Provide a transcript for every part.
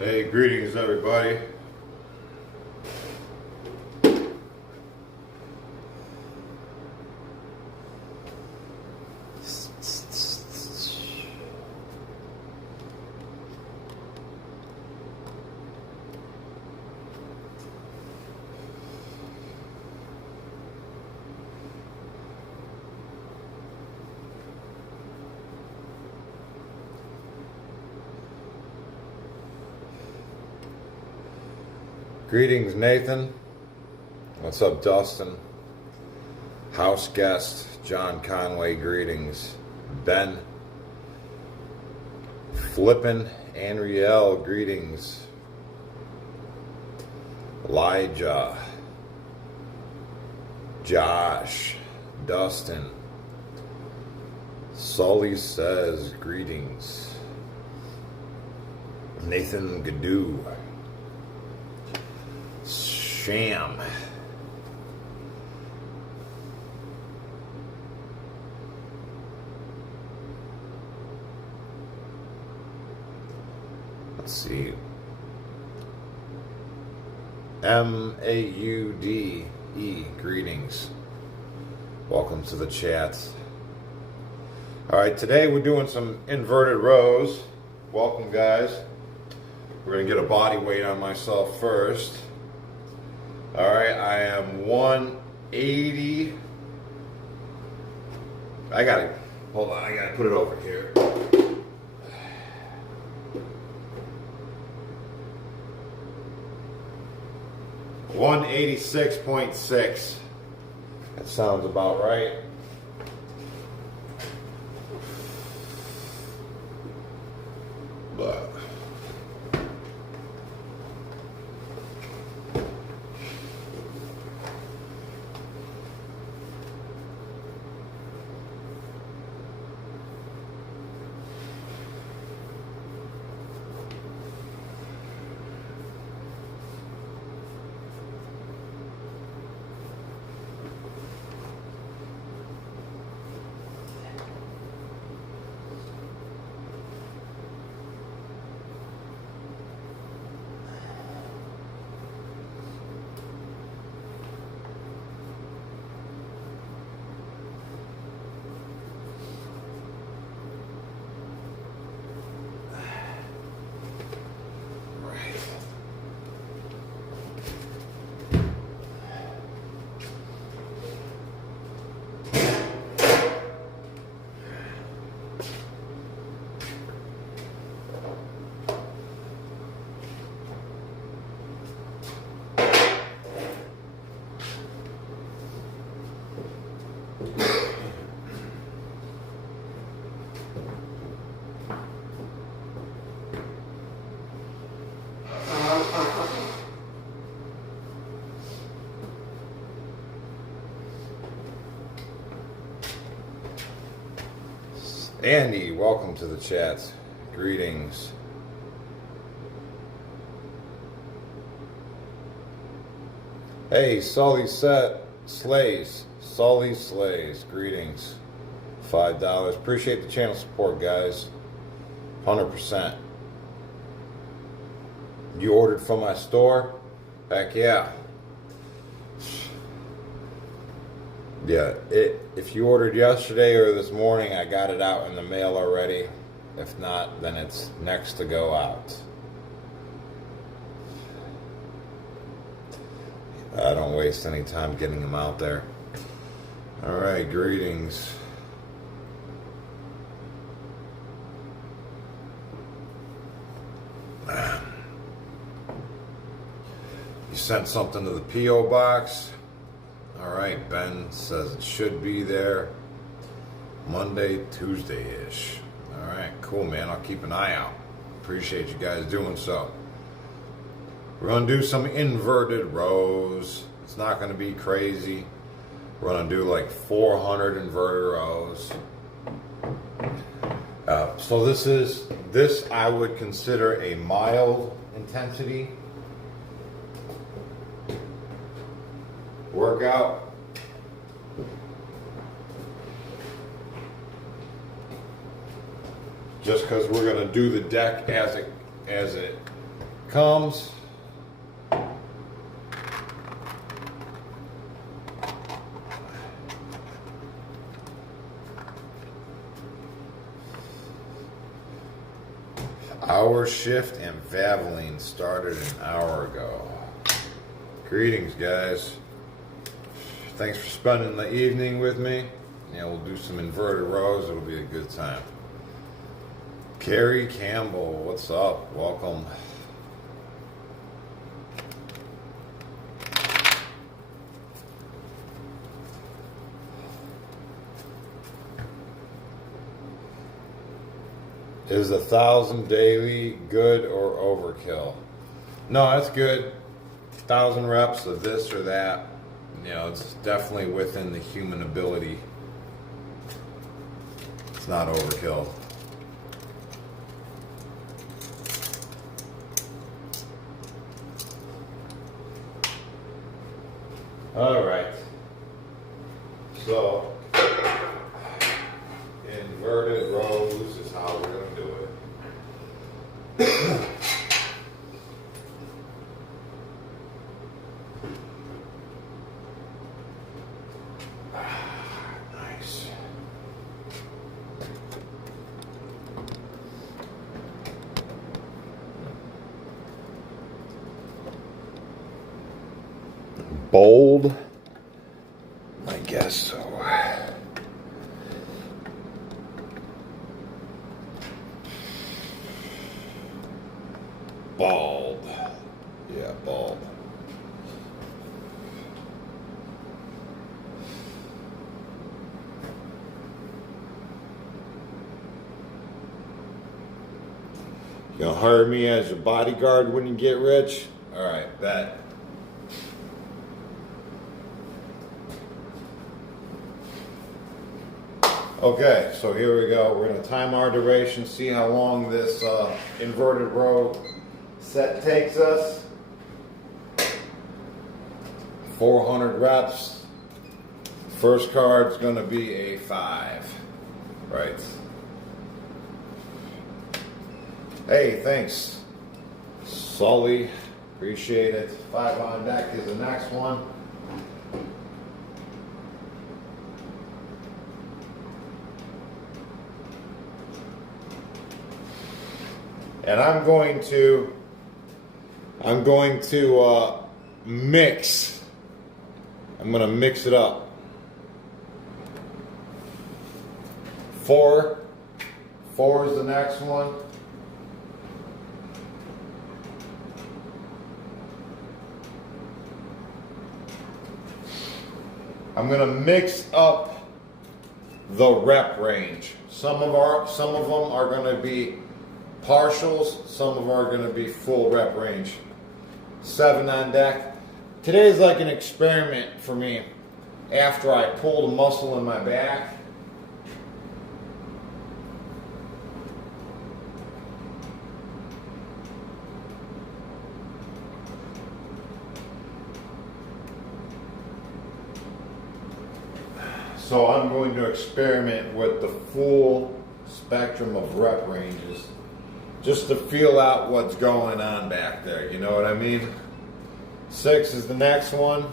Hey, greetings everybody. Greetings, Nathan. What's up, Dustin? House guest, John Conway, greetings. Ben. Flippin' Anriel, greetings. Elijah. Josh. Dustin. Sully says, greetings. Nathan Gadoo. Sham. Let's see. MAUDE, greetings. Welcome to the chat. Alright, today we're doing some inverted rows. Welcome, guys. We're going to get a body weight on myself first. Alright, I am 180. Hold on, I gotta put it over here. $186.6. That sounds about right. But Andy, welcome to the chat. Greetings. Hey, Sully Slays. Sully Slays. Greetings. $5. Appreciate the channel support, guys. 100%. You ordered from my store? Heck yeah. Yeah, if you ordered yesterday or this morning, I got it out in the mail already. If not, then it's next to go out. I don't waste any time getting them out there. Alright, greetings. You sent something to the P.O. box? Alright, Ben says it should be there Monday, Tuesday-ish. Alright, cool, man. I'll keep an eye out. Appreciate you guys doing so. We're going to do some inverted rows. It's not going to be crazy. We're going to do like 400 inverted rows. So this I would consider a mild intensity workout. Just because we're going to do the deck as it comes. Hour shift and Vaseline started an hour ago. Greetings, guys. Thanks for spending the evening with me. Yeah, we'll do some inverted rows. It'll be a good time. Carrie Campbell, what's up? Welcome. Is 1,000 daily good or overkill? No, that's good. 1,000 reps of this or that. You know, it's definitely within the human ability. It's not overkill. All right. So, inverted rows is how we're going to do it. Nice. Bold? I guess so. Bald. Yeah, bald. You gonna hire me as your bodyguard when you get rich? All right, bet. Okay, so here we go. We're gonna time our duration, see how long this inverted row set takes us. 400 reps. First card's gonna be a 5. Right. Hey, thanks, Sully. Appreciate it. 5 on deck is the next one. And I'm going to mix. I'm going to mix it up. 4 is the next one. I'm going to mix up the rep range. Some of them are going to be partials, some of them are going to be full rep range. 7 on deck. Today's like an experiment for me. After I pulled a muscle in my back, so I'm going to experiment with the full spectrum of rep ranges, just to feel out what's going on back there, you know what I mean? 6 is the next one.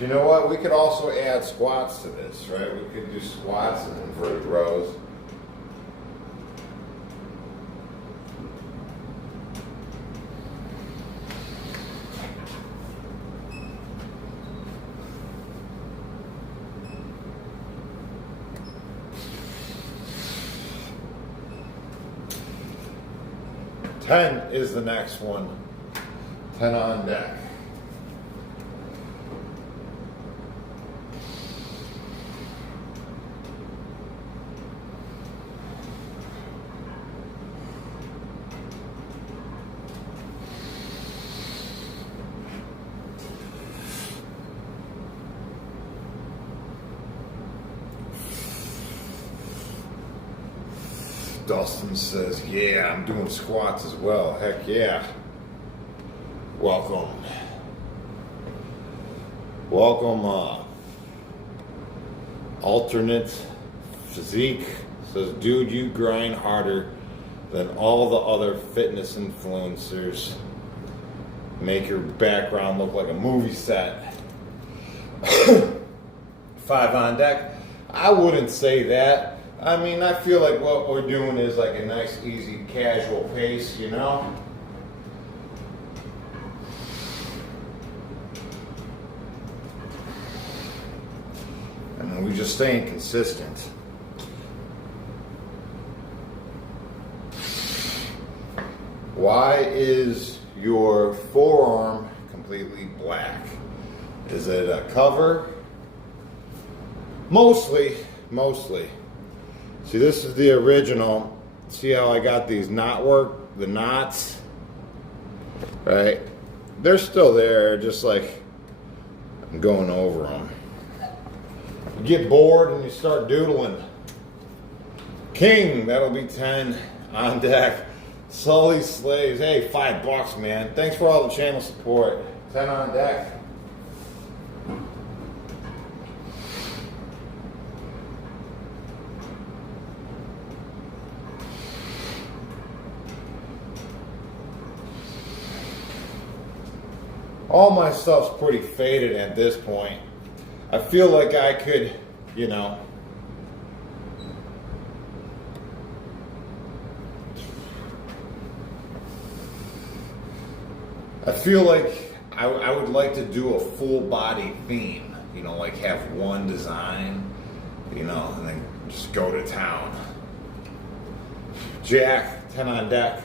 You know what? We could also add squats to this, right? We could do squats and inverted rows. Ten is the next one. 10 on deck. Dustin says, yeah, I'm doing squats as well. Heck yeah. Welcome. Welcome, alternate physique. Says, dude, you grind harder than all the other fitness influencers. Make your background look like a movie set. 5 on deck. I wouldn't say that. I mean, I feel like what we're doing is like a nice, easy, casual pace, you know? And we just staying consistent. Why is your forearm completely black? Is it a cover? Mostly. See, this is the original. See how I got these the knots? Right? They're still there, just like I'm going over them. You get bored and you start doodling. King, that'll be 10 on deck. Sully Slaves, hey, $5, man. Thanks for all the channel support. 10 on deck. All my stuff's pretty faded at this point. I feel like I could, you know, I feel like I would like to do a full body theme, you know, like have one design, you know, and then just go to town. Jack, 10 on deck,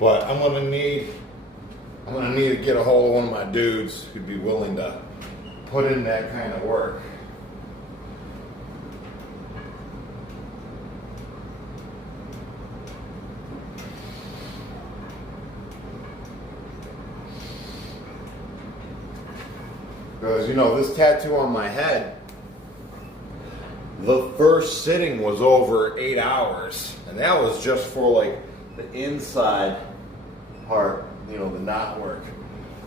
but I'm gonna need to get a hold of one of my dudes who'd be willing to put in that kind of work. Because, you know, this tattoo on my head, the first sitting was over 8 hours. And that was just for like the inside part, you know, the knot work.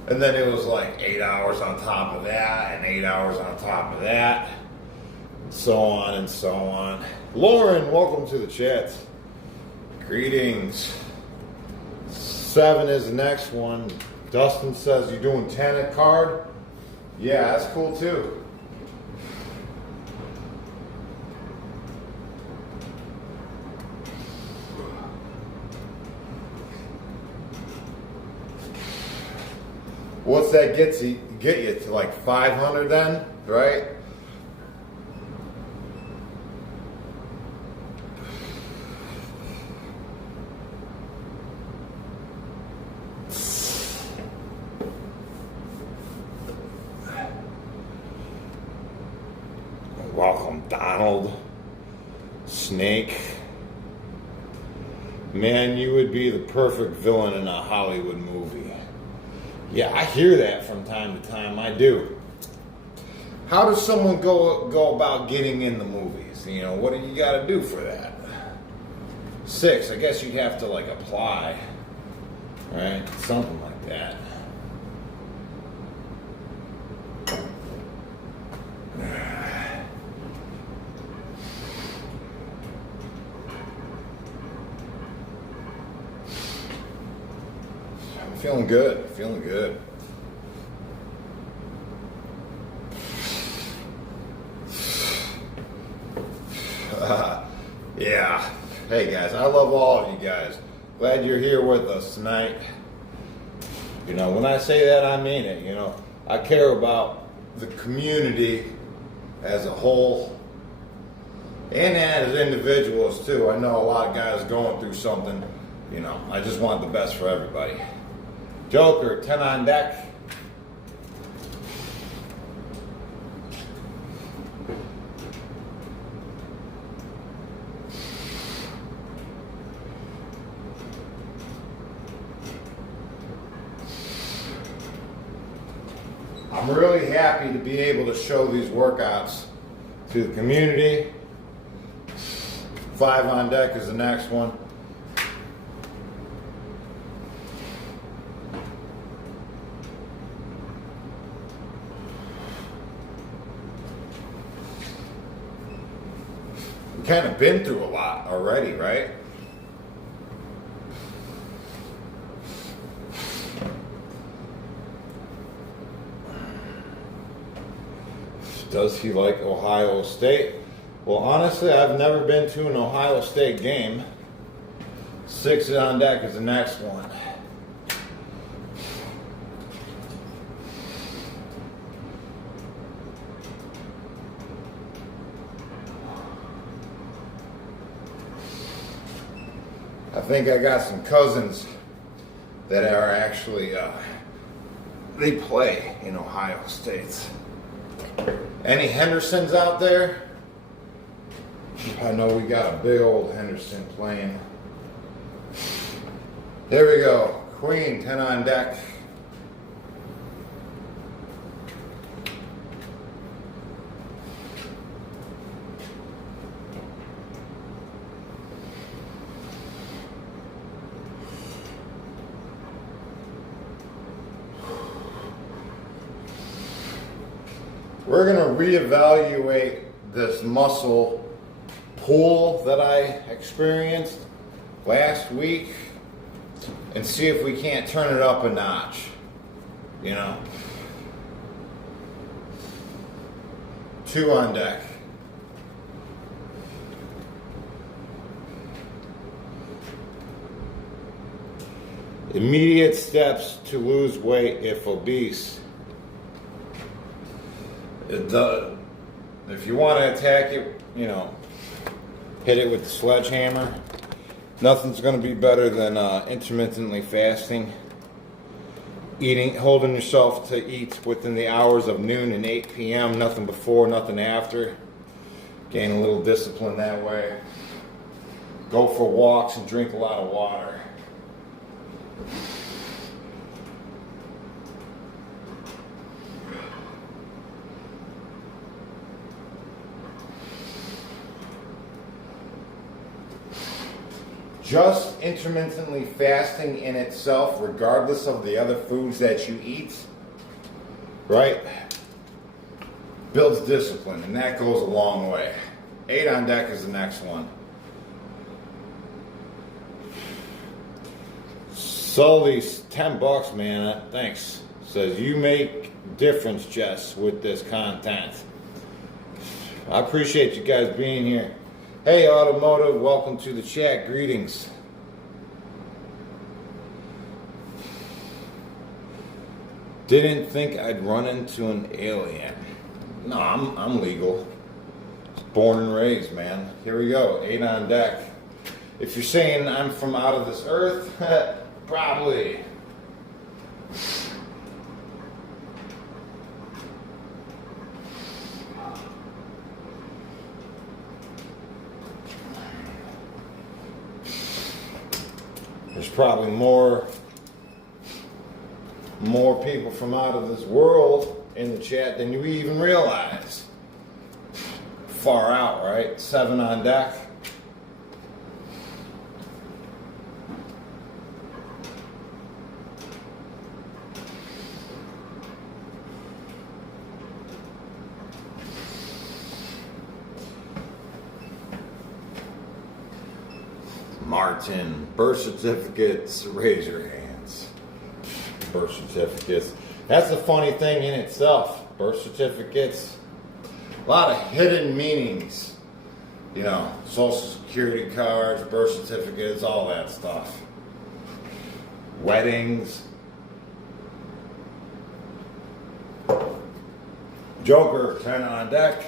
And then it was like 8 hours on top of that, and 8 hours on top of that, and so on and so on. Lauren, welcome to the chat. Greetings. 7 is the next one. Dustin says, you doing 10 at card? Yeah, that's cool too. What's that get you to like 500 then, right? Welcome, Donald. Snake. Man, you would be the perfect villain in a Hollywood movie. Yeah, I hear that from time to time. I do. How does someone go about getting in the movies? You know, what do you got to do for that? 6, I guess you'd have to like apply, right? Something like that. Feeling good, feeling good. Yeah. Hey guys, I love all of you guys. Glad you're here with us tonight. You know, when I say that, I mean it. You know, I care about the community as a whole and as individuals too. I know a lot of guys going through something. You know, I just want the best for everybody. Joker, 10 on deck. I'm really happy to be able to show these workouts to the community. 5 on deck is the next one. Kind of been through a lot already, right? Does he like Ohio State? Well, honestly, I've never been to an Ohio State game. 6 on deck is the next one. I think I got some cousins that are actually, they play in Ohio State. Any Hendersons out there? I know we got a big old Henderson playing. There we go. Queen, 10 on deck. We're going to reevaluate this muscle pull that I experienced last week and see if we can't turn it up a notch. You know, 2 on deck. Immediate steps to lose weight if obese. If you want to attack it, you know, hit it with the sledgehammer. Nothing's going to be better than intermittently fasting. Holding yourself to eat within the hours of noon and 8 p.m. Nothing before, nothing after. Gain a little discipline that way. Go for walks and drink a lot of water. Just intermittently fasting in itself, regardless of the other foods that you eat, right, builds discipline, and that goes a long way. 8 on deck is the next one. Sully's $10, man. Thanks. Says you make difference, Jess, with this content. I appreciate you guys being here. Hey, Automotive, welcome to the chat. Greetings. Didn't think I'd run into an alien. No, I'm legal. Born and raised, man. Here we go. 8 on deck. If you're saying I'm from out of this earth, probably. There's probably more people from out of this world in the chat than you even realize. Far out, right? 7 on deck. Martin, birth certificates, raise your hands. Birth certificates. That's a funny thing in itself. Birth certificates, a lot of hidden meanings. You know, social security cards, birth certificates, all that stuff. Weddings. Joker, 10 on deck.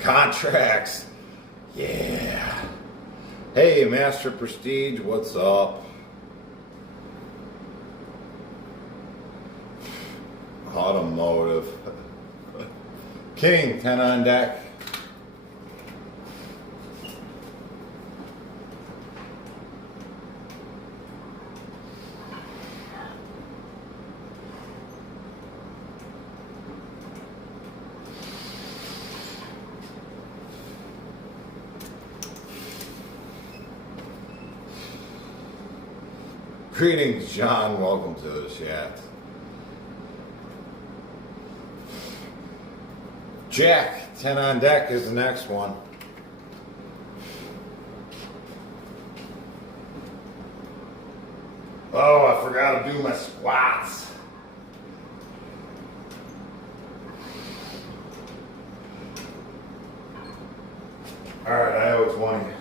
Contracts. Yeah. Hey, Master Prestige, what's up? Automotive. King, 10 on deck. Greetings, John. Welcome to the chat. Jack, 10 on deck is the next one. Oh, I forgot to do my squats. All right, I owe 20.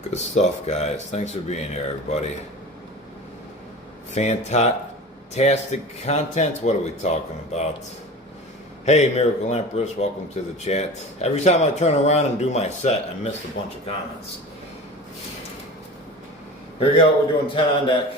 Good stuff, guys. Thanks for being here, everybody. Fantastic content. What are we talking about? Hey, Miracle Empress, welcome to the chat. Every time I turn around and do my set, I missed a bunch of comments. Here we go. We're doing 10 on deck.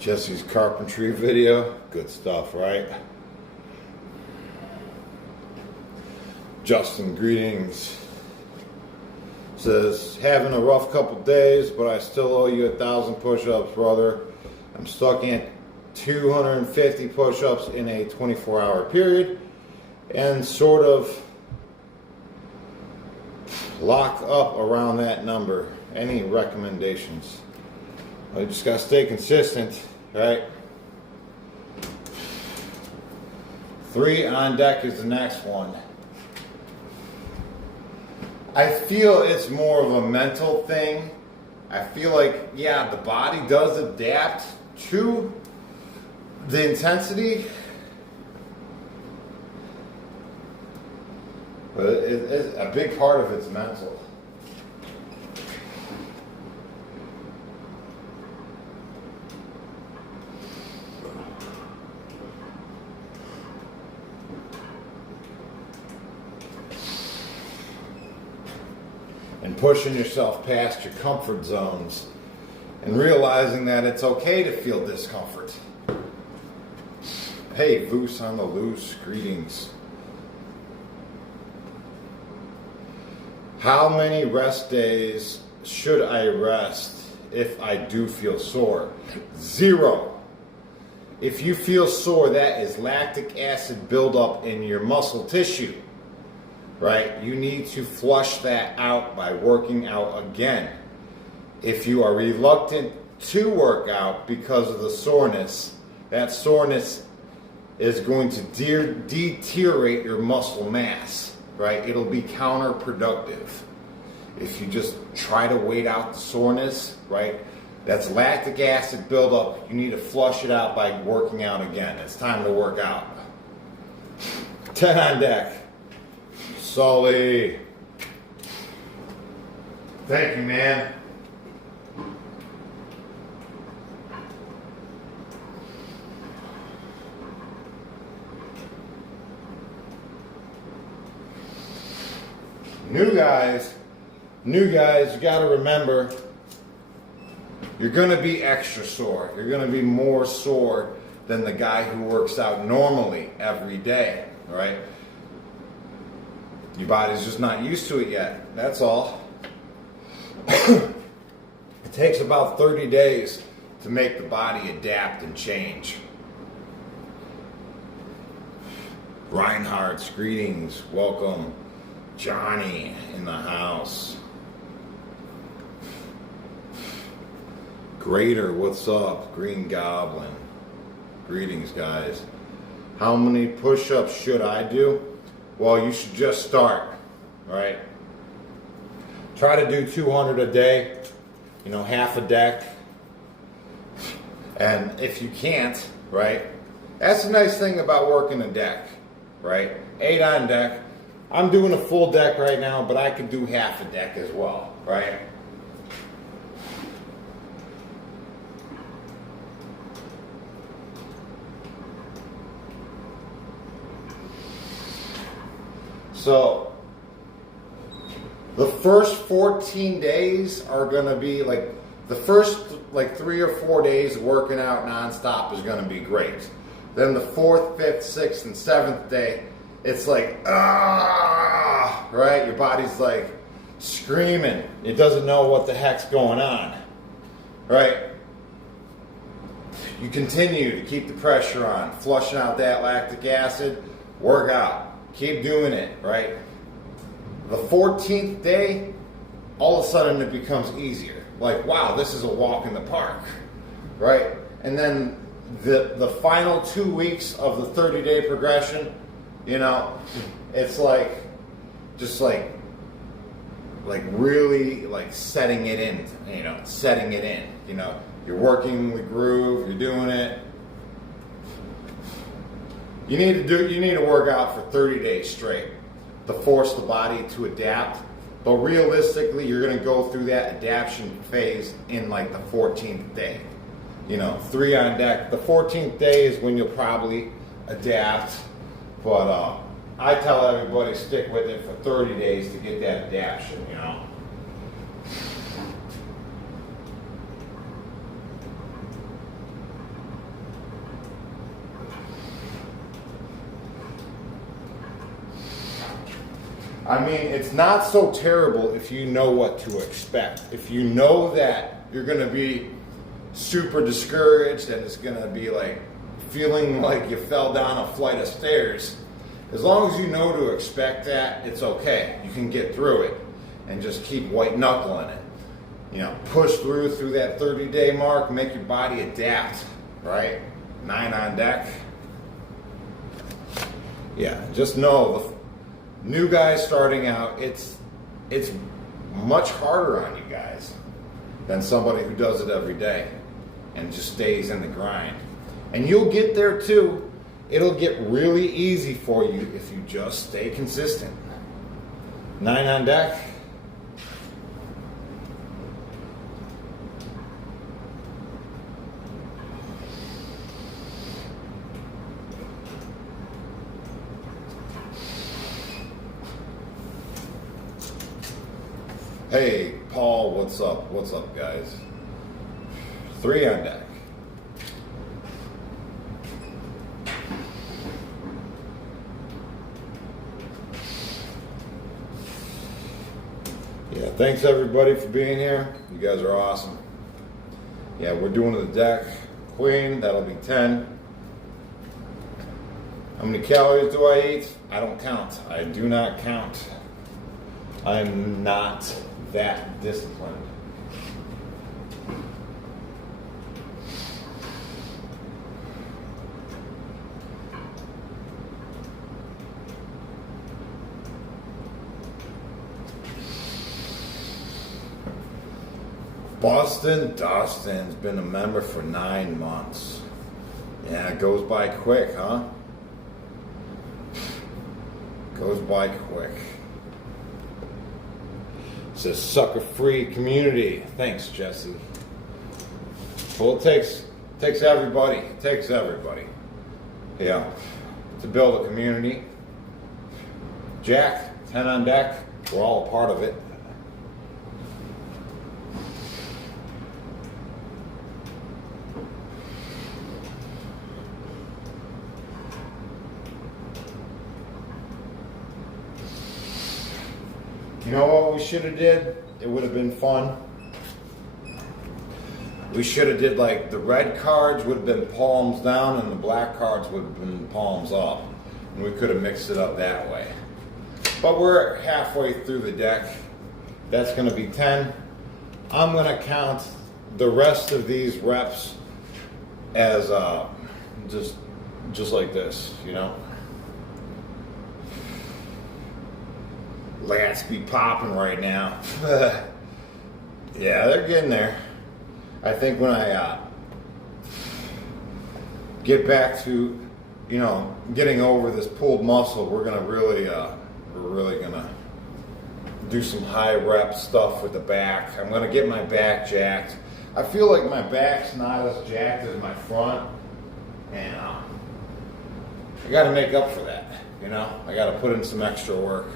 Jesse's carpentry video, good stuff, right? Justin, greetings. Says, having a rough couple days, but I still owe you 1,000 push-ups, brother. I'm stuck at 250 push-ups in a 24-hour period and sort of lock up around that number. Any recommendations? I just gotta stay consistent, right? 3 on deck is the next one. I feel it's more of a mental thing. I feel like, yeah, the body does adapt to the intensity, but it's a big part of it's mental. And pushing yourself past your comfort zones and realizing that it's okay to feel discomfort. Hey, Voos on the loose, greetings. How many rest days should I rest if I do feel sore? 0. If you feel sore, that is lactic acid buildup in your muscle tissue. Right? You need to flush that out by working out again. If you are reluctant to work out because of the soreness, that soreness is going to deteriorate your muscle mass, right? It'll be counterproductive. If you just try to wait out the soreness, right? That's lactic acid buildup. You need to flush it out by working out again. It's time to work out. 10 on deck. Sully. Thank you, man. New guys, you got to remember, you're going to be extra sore. You're going to be more sore than the guy who works out normally every day, right? Your body's just not used to it yet. That's all. It takes about 30 days to make the body adapt and change. Reinhardt's greetings. Welcome. Johnny in the house. Greater, what's up? Green Goblin. Greetings, guys. How many push-ups should I do? Well, you should just start, right? Try to do 200 a day, half a deck. And if you can't, right? That's the nice thing about working a deck, right? 8 on deck. I'm doing a full deck right now, but I could do half a deck as well, right? So the first 14 days are going to be like, the first like 3 or 4 days working out nonstop is going to be great. Then the 4th, 5th, 6th, and 7th day, it's like, right? Your body's like screaming. It doesn't know what the heck's going on, right? You continue to keep the pressure on, flushing out that lactic acid, work out. Keep doing it, right? The 14th day, all of a sudden it becomes easier. Like, wow, this is a walk in the park, right? And then the final 2 weeks of the 30-day progression, you know, it's like, just like really like setting it in, you know, setting it in, you know. You're working the groove, you're doing it. You need to work out for 30 days straight to force the body to adapt. But realistically, you're going to go through that adaptation phase in like the 14th day. You know, 3 on deck. The 14th day is when you'll probably adapt. But I tell everybody stick with it for 30 days to get that adaptation, you know. I mean, it's not so terrible if you know what to expect. If you know that you're going to be super discouraged and it's going to be like feeling like you fell down a flight of stairs, as long as you know to expect that, it's okay. You can get through it and just keep white knuckling it. You know, push through that 30-day mark, make your body adapt, right? 9 on deck. Yeah, just know new guys starting out, it's much harder on you guys than somebody who does it every day and just stays in the grind. And you'll get there too. It'll get really easy for you if you just stay consistent. 9 on deck. Hey, Paul, what's up? What's up, guys? 3 on deck. Yeah, thanks everybody for being here. You guys are awesome. Yeah, we're doing the deck. Queen, that'll be 10. How many calories do I eat? I don't count. I do not count. I'm not that disciplined. Boston Dustin's been a member for 9 months. Yeah, it goes by quick, huh? Goes by quick. It's a sucker-free community. Thanks, Jesse. Well, it takes everybody. It takes everybody. Yeah, to build a community. Jack, 10 on deck. We're all a part of it. You know what we should have did? It would have been fun. We should have did like the red cards would have been palms down and the black cards would have been palms up. And we could have mixed it up that way. But we're halfway through the deck. That's going to be 10. I'm going to count the rest of these reps as just like this, you know. Lats be popping right now. Yeah, they're getting there. I think when I get back to, you know, getting over this pulled muscle, we're gonna really we're really gonna do some high rep stuff with the back. I'm gonna get my back jacked. I feel like my back's not as jacked as my front, and I gotta make up for that, you know? I gotta put in some extra work.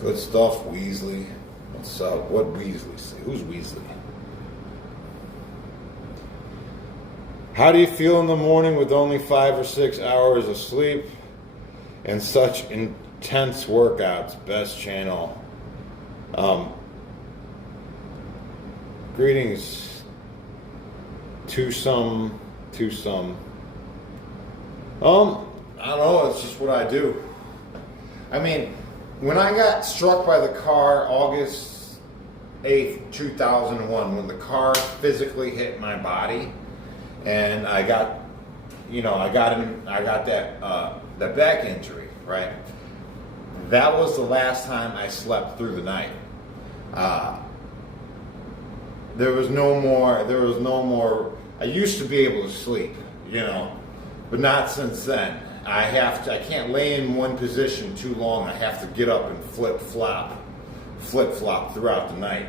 Good stuff, Weasley. What's up? What Weasley say? Who's Weasley? How do you feel in the morning with only 5 or 6 hours of sleep and such intense workouts? Best channel. Greetings. To some. I don't know. It's just what I do. I mean, when I got struck by the car August 8th, 2001, when the car physically hit my body, and I got that back injury, right? That was the last time I slept through the night. There was no more. I used to be able to sleep, you know, but not since then. I can't lay in one position too long. I have to get up and flip flop throughout the night.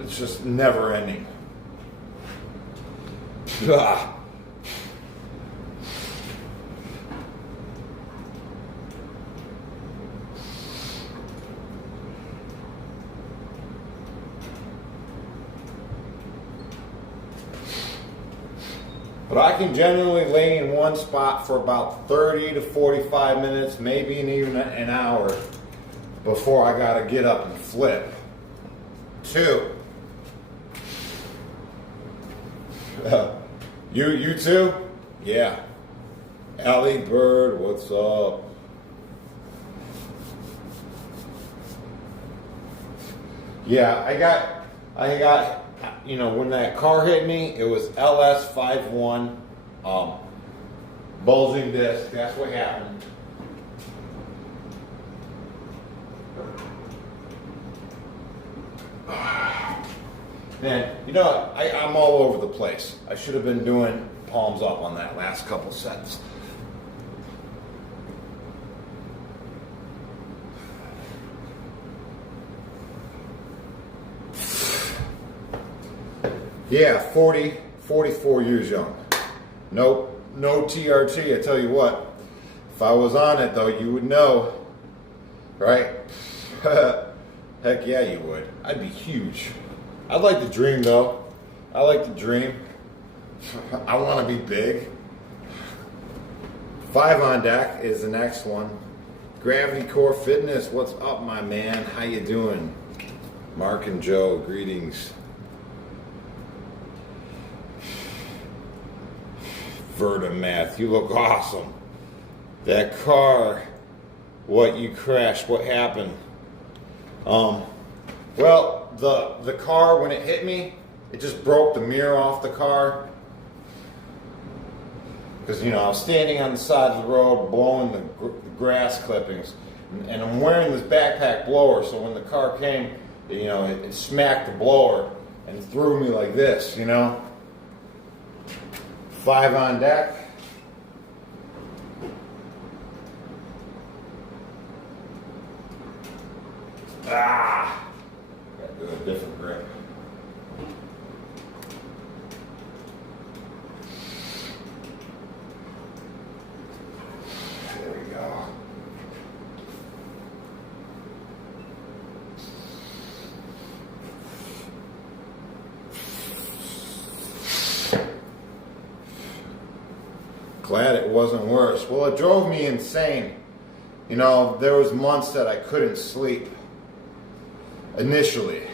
It's just never ending. But I can generally lay in one spot for about 30 to 45 minutes, maybe even an hour, before I gotta get up and flip. 2. You too? Yeah. Allie Bird, what's up? Yeah, I got, you know, when that car hit me, it was LS51, bulging disc. That's what happened. Man, you know, I'm all over the place. I should have been doing palms up on that last couple sets. Yeah, 44 years young. Nope, no TRT, I tell you what. If I was on it though, you would know, right? Heck yeah, you would. I'd be huge. I'd like to dream though. I like to dream. I want to be big. 5 on deck is the next one. Gravity Core Fitness, what's up, my man? How you doing? Mark and Joe, greetings. Vertimath, you look awesome. That car, what you crashed, what happened? Well, the car, when it hit me, it just broke the mirror off the car. Because, you know, I was standing on the side of the road blowing the grass clippings. And I'm wearing this backpack blower, so when the car came, you know, it smacked the blower and threw me like this, you know. 5 on deck. Gotta do a different grip. There we go. Glad it wasn't worse. Well, it drove me insane. You know, there was months that I couldn't sleep. Initially.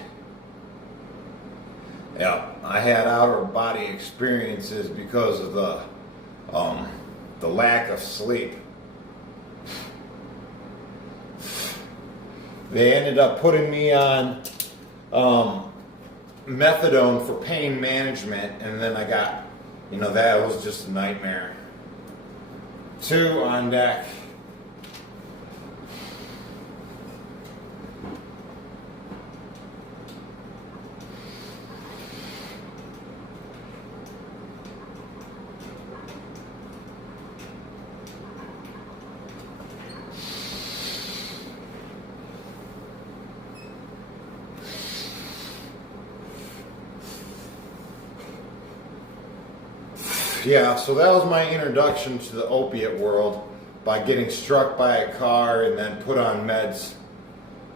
Yeah, I had outer body experiences because of the lack of sleep. They ended up putting me on methadone for pain management, and then I got, you know, that was just a nightmare. 2 on deck. Yeah, so that was my introduction to the opiate world by getting struck by a car and then put on meds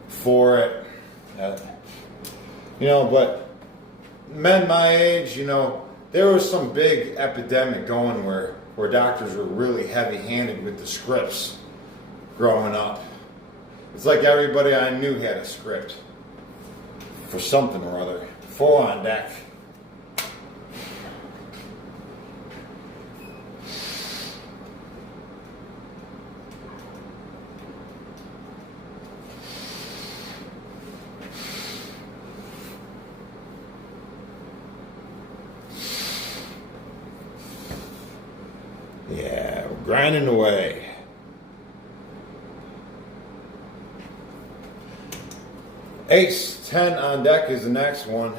for it. But men my age, there was some big epidemic going where doctors were really heavy-handed with the scripts growing up. It's like everybody I knew had a script for something or other. Full on deck. Yeah, we're grinding away. Ace 10 on deck is the next one.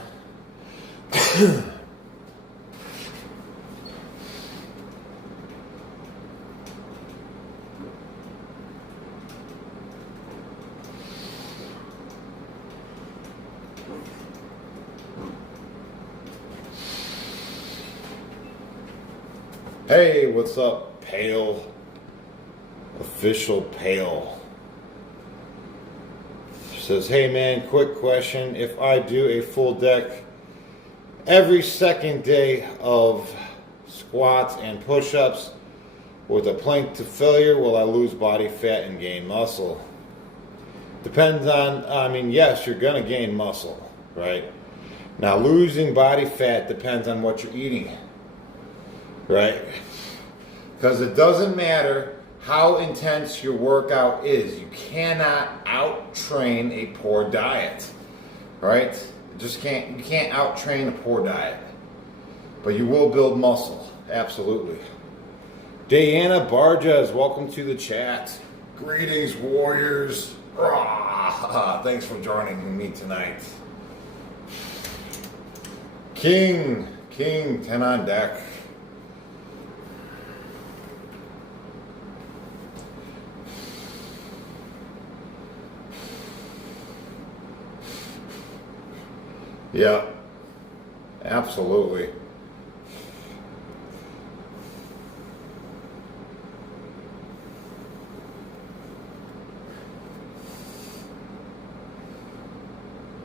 Hey, what's up, Pale? Official Pale. Says, hey man, quick question. If I do a full deck every second day of squats and push-ups with a plank to failure, will I lose body fat and gain muscle? Depends on, yes, you're going to gain muscle, right? Now, losing body fat depends on what you're eating, right? Because it doesn't matter how intense your workout is. You cannot out-train a poor diet, right? You can't out-train a poor diet. But you will build muscle, absolutely. Diana Barjas, welcome to the chat. Greetings, warriors. Thanks for joining me tonight. King, 10 on deck. Yeah, absolutely.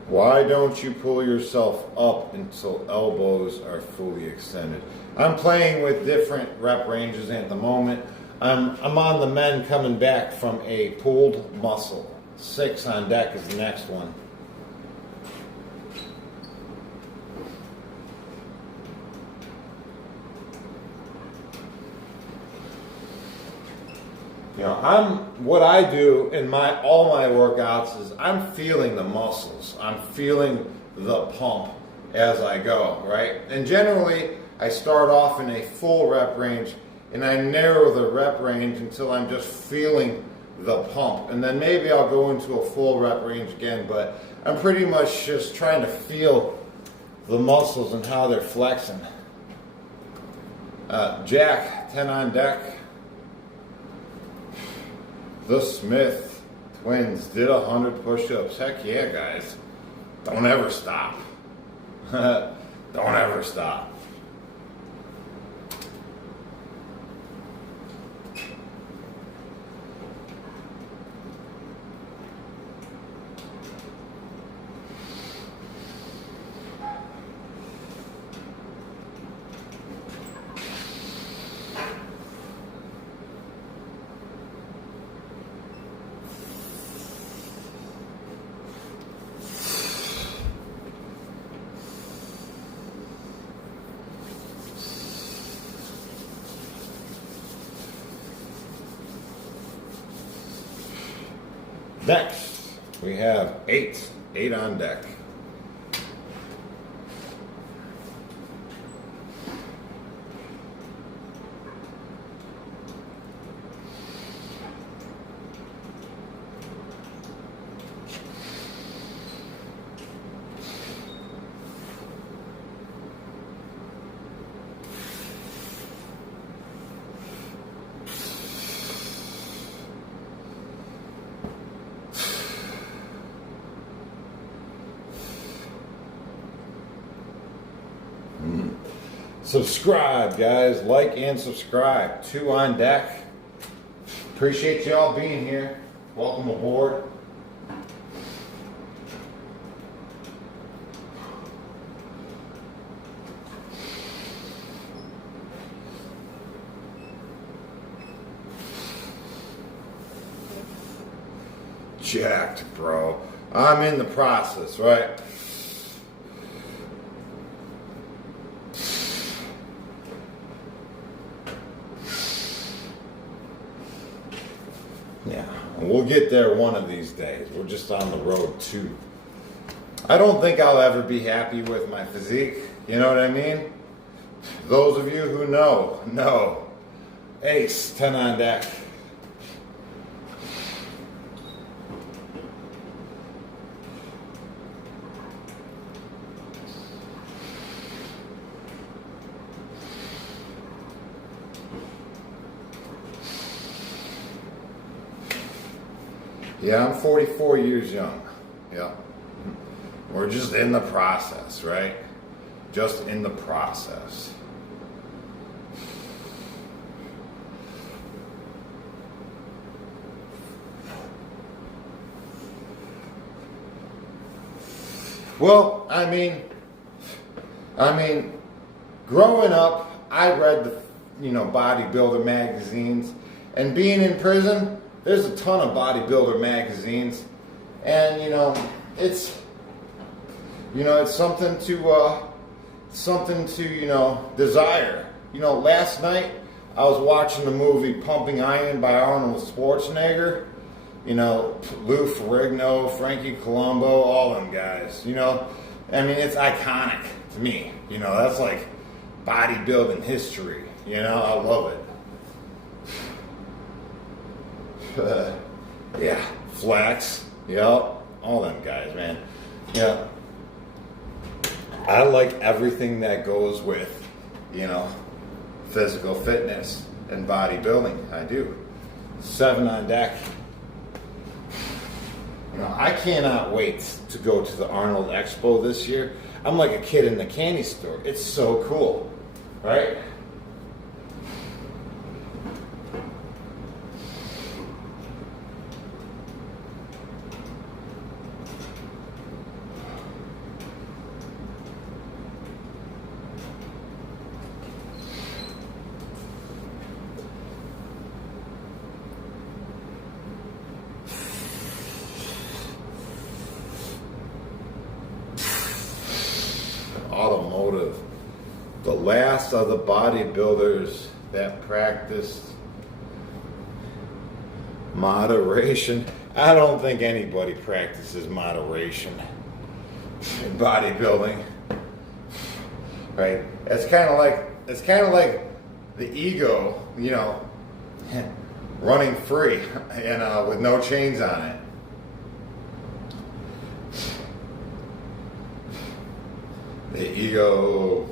Why don't you pull yourself up until elbows are fully extended? I'm playing with different rep ranges at the moment. I'm on the men coming back from a pulled muscle. 6 on deck is the next one. What I do in all my workouts is I'm feeling the muscles. I'm feeling the pump as I go, right? And generally, I start off in a full rep range and I narrow the rep range until I'm just feeling the pump. And then maybe I'll go into a full rep range again, but I'm pretty much just trying to feel the muscles and how they're flexing. Jack, 10 on deck. The Smith twins did 100 push-ups. Heck yeah, guys. Don't ever stop. Don't ever stop. Next, we have 8 on deck. Subscribe, guys. Like and subscribe. 2 on deck. Appreciate y'all being here. Welcome aboard. Jacked, bro. I'm in the process, right? Yeah, we'll get there one of these days. We're just on the road too. I don't think I'll ever be happy with my physique. You know what I mean? Those of you who know. Ace, 10 on deck. Yeah, I'm 44 years young. Yeah. We're just in the process, right? Just in the process. Well, I mean, growing up, I read the, bodybuilder magazines, and being in prison, there's a ton of bodybuilder magazines, and it's something to desire. Last night I was watching the movie Pumping Iron by Arnold Schwarzenegger. Lou Ferrigno, Frankie Colombo, all them guys. It's iconic to me. That's like bodybuilding history. I love it. Yeah, Flex, yep, all them guys, man. Yeah, I like everything that goes with, physical fitness and bodybuilding. I do. 7 on deck. I cannot wait to go to the Arnold Expo this year. I'm like a kid in the candy store. It's so cool, right? Automotive, the last of the bodybuilders that practiced moderation. I don't think anybody practices moderation in bodybuilding, right? It's kind of like the ego, running free and with no chains on it. The ego.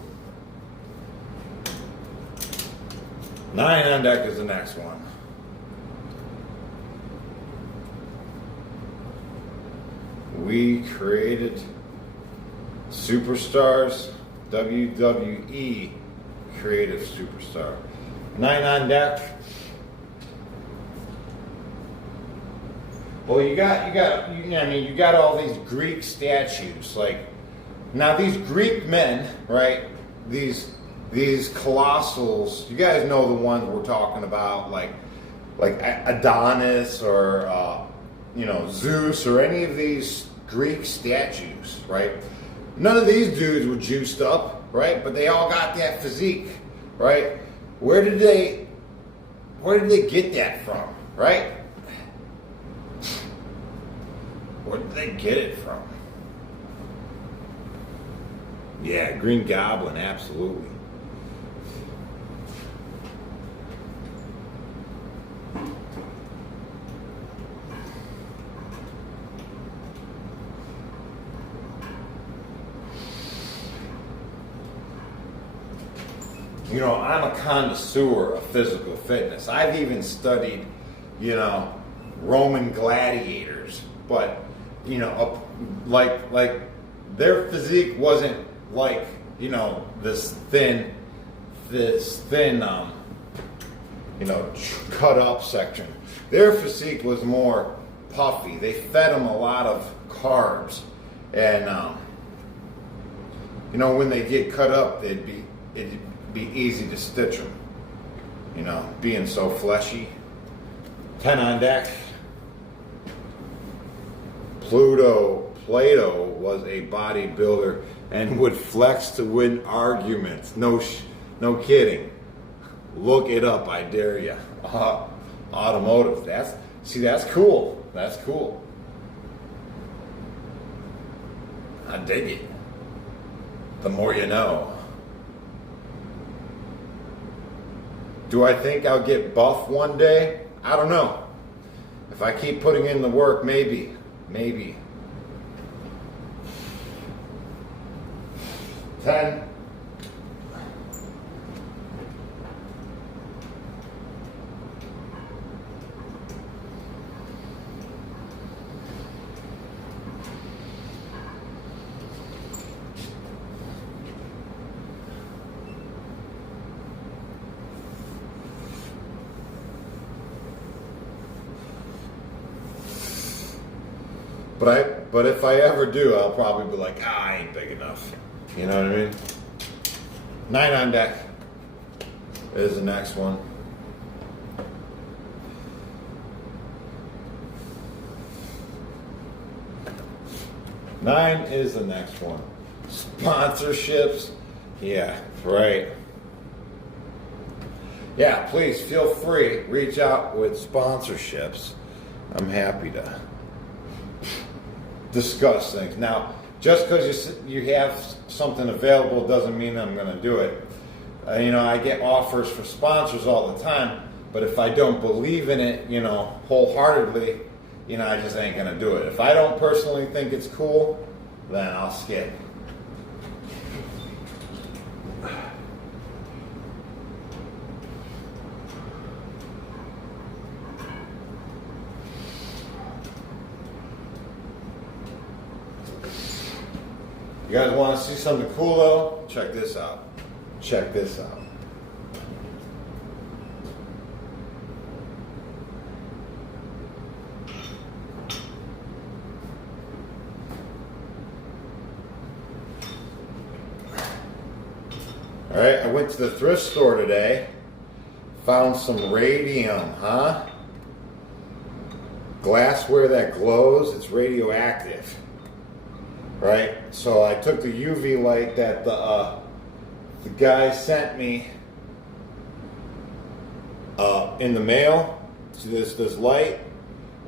9 on deck is the next one. We created superstars. WWE creative superstar. 9 on deck. Well, you got all these Greek statues, now these Greek men, right? These colossals. You guys know the ones we're talking about, like Adonis or Zeus or any of these Greek statues, right? None of these dudes were juiced up, right? But they all got that physique, right? Where did they get that from, right? Where did they get it from? Yeah, Green Goblin, absolutely. I'm a connoisseur of physical fitness. I've even studied, Roman gladiators, but, like their physique wasn't like, this thin, this thin, cut up section. Their physique was more puffy. They fed them a lot of carbs, and when they get cut up, it'd be easy to stitch them. Being so fleshy. 10 on deck. Plato was a bodybuilder and would flex to win arguments. No kidding. Look it up, I dare you. Automotive. That's cool. That's cool. I dig it. The more you know. Do I think I'll get buff one day? I don't know. If I keep putting in the work, maybe. 10. But if I ever do, I'll probably be like, I ain't big enough. You know what I mean? 9 on deck is the next one. Nine is the next one. Sponsorships. Yeah, right. Yeah, please feel free. Reach out with sponsorships. I'm happy to discuss things. Now, just because you have something available doesn't mean I'm going to do it. I get offers for sponsors all the time, but if I don't believe in it, wholeheartedly, I just ain't going to do it. If I don't personally think it's cool, then I'll skip. You guys want to see something cool though? Check this out. All right, I went to the thrift store today. Found some radium, glassware that glows. It's radioactive. Right, so I took the UV light that the guy sent me in the mail to this light,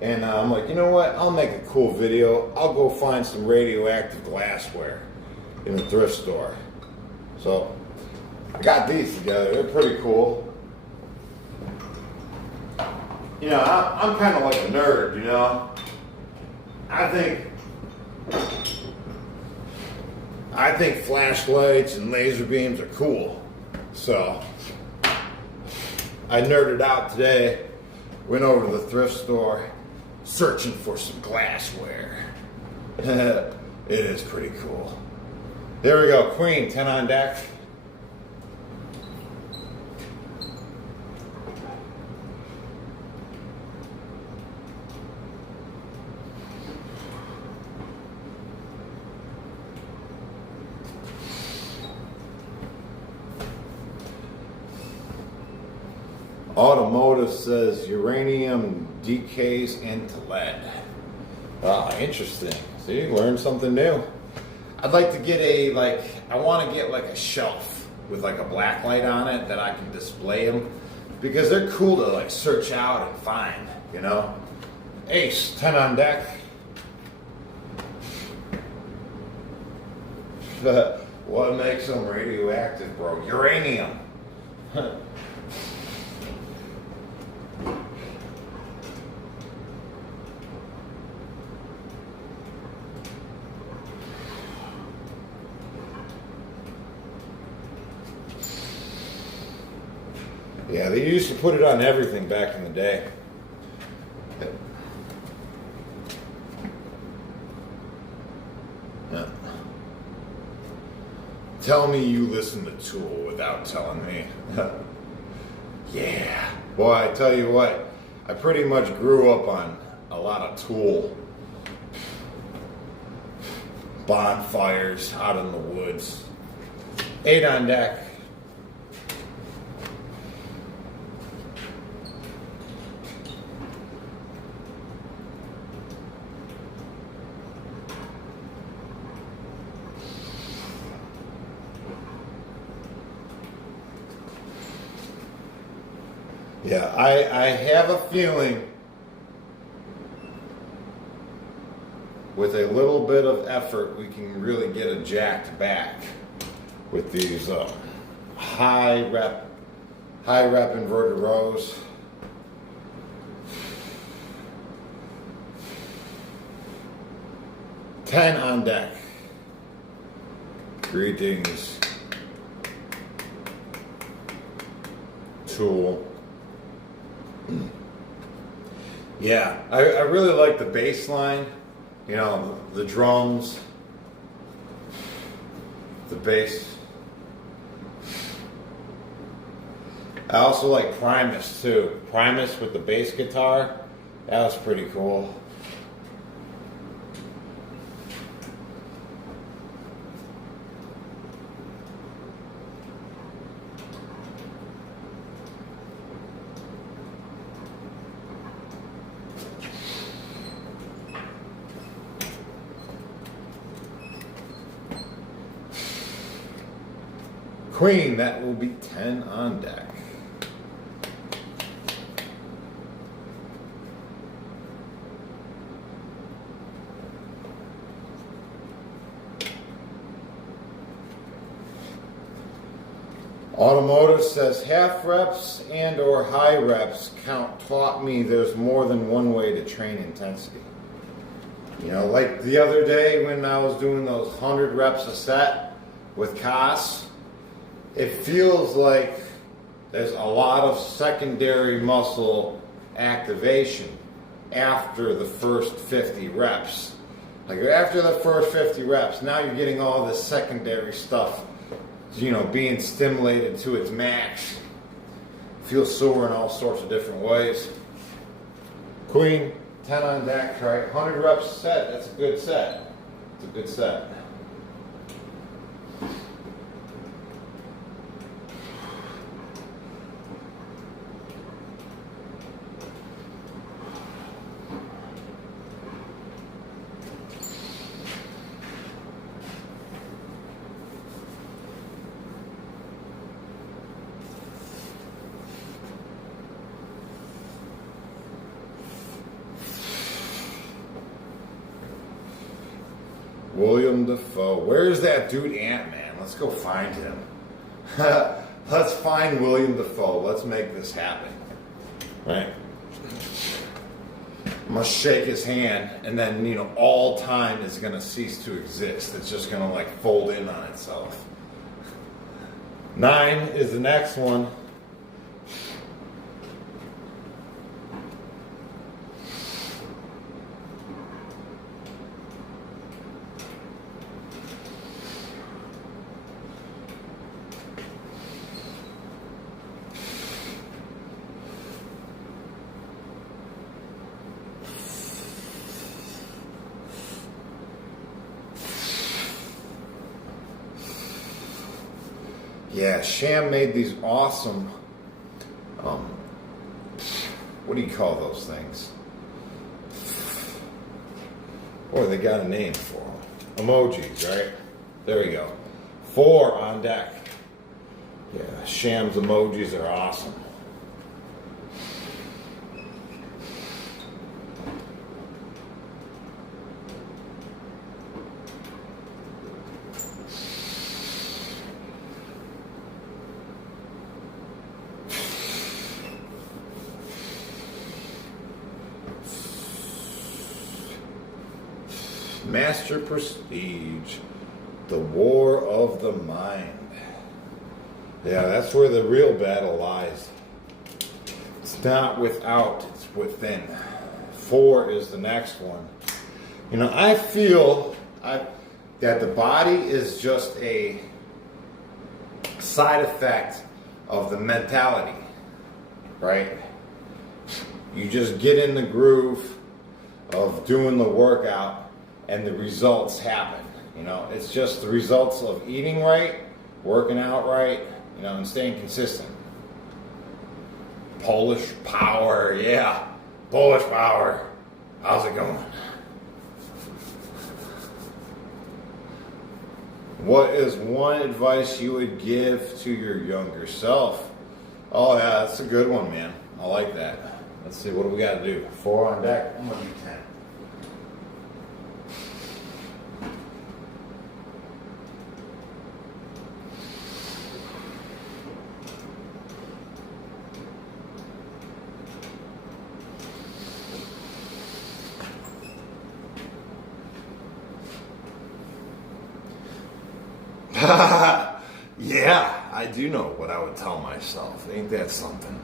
and I'm like, you know what? I'll make a cool video. I'll go find some radioactive glassware in the thrift store. So I got these together. They're pretty cool. I'm kind of like a nerd. I think flashlights and laser beams are cool. So I nerded out today, went over to the thrift store, searching for some glassware. It is pretty cool. There we go, Queen, 10 on deck. Automotive says uranium decays into lead. Ah, interesting. See, learned something new. I'd like to get I want to get like a shelf with like a black light on it that I can display them, because they're cool to search out and find, Ace, 10 on deck. What makes them radioactive, bro? Uranium. Yeah, they used to put it on everything back in the day. Yeah. Tell me you listen to Tool without telling me. Yeah. Boy, I tell you what, I pretty much grew up on a lot of Tool. Bonfires out in the woods. 8 on deck. Yeah, I have a feeling with a little bit of effort we can really get a jacked back with these high rep inverted rows. $10 on deck. Greetings, Tool. Yeah, I really like the bass line, you know, the drums, the bass. I also like Primus too. Primus with the bass guitar, that was pretty cool. Queen, that will be 10 on deck. Automotive says half reps and or high reps count taught me there's more than one way to train intensity. You know, like the other day when I was doing those 100 reps a set with Cas, it feels like there's a lot of secondary muscle activation after the first 50 reps. Like after the first 50 reps, now you're getting all this secondary stuff, you know, being stimulated to its max. Feels sore in all sorts of different ways. Queen, 10 on deck, right? 100 reps set, that's a good set. It's a good set. William Dafoe. Where's that dude Ant-Man? Let's go find him. Let's find William Dafoe. Let's make this happen. Right? I'm going to shake his hand, and then, you know, all time is going to cease to exist. It's just going to, like, fold in on itself. 9 is the next one. Yeah, Sham made these awesome, what do you call those things? Boy, they got a name for them. Emojis, right? There we go. 4 on deck. Yeah, Sham's emojis are awesome. Master Prestige, the War of the Mind. Yeah, that's where the real battle lies. It's not without, it's within. 4 is the next one. You know, I feel that the body is just a side effect of the mentality, right? You just get in the groove of doing the workout and the results happen. You know, it's just the results of eating right, working out right, you know, and staying consistent. Polish power, yeah. Polish power. How's it going? What is one advice you would give to your younger self? Oh yeah, that's a good one, man. I like that. Let's see, what do we got to do? 4 on deck? I'm going to do 10. Yeah, I do know what I would tell myself. Ain't that something?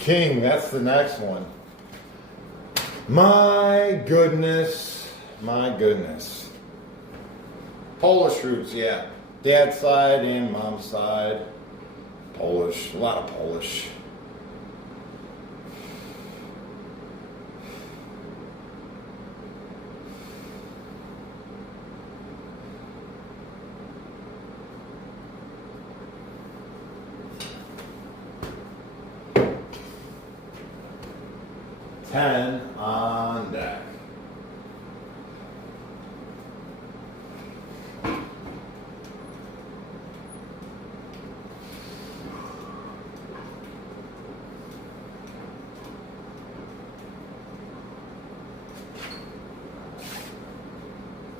King, that's the next one. My goodness. My goodness. Polish roots, yeah. Dad's side and mom's side. Polish. A lot of Polish. Ten on deck.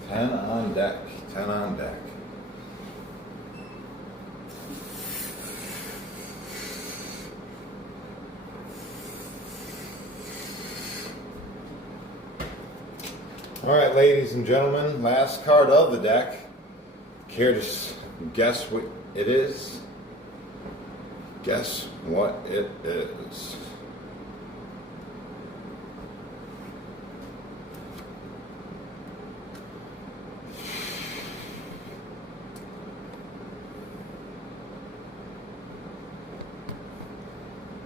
Ten on deck. 10 on deck. All right, ladies and gentlemen, last card of the deck. Care to guess what it is? Guess what it is.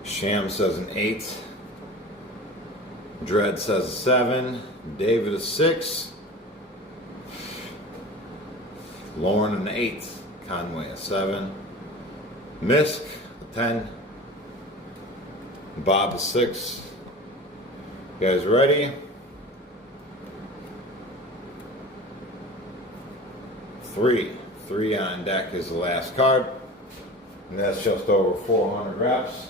Sham says an 8. Dread says a 7. David a 6. Lauren an 8. Conway a 7. Misk a 10. Bob a 6. You guys ready? 3. 3 on deck is the last card. And that's just over 400 reps.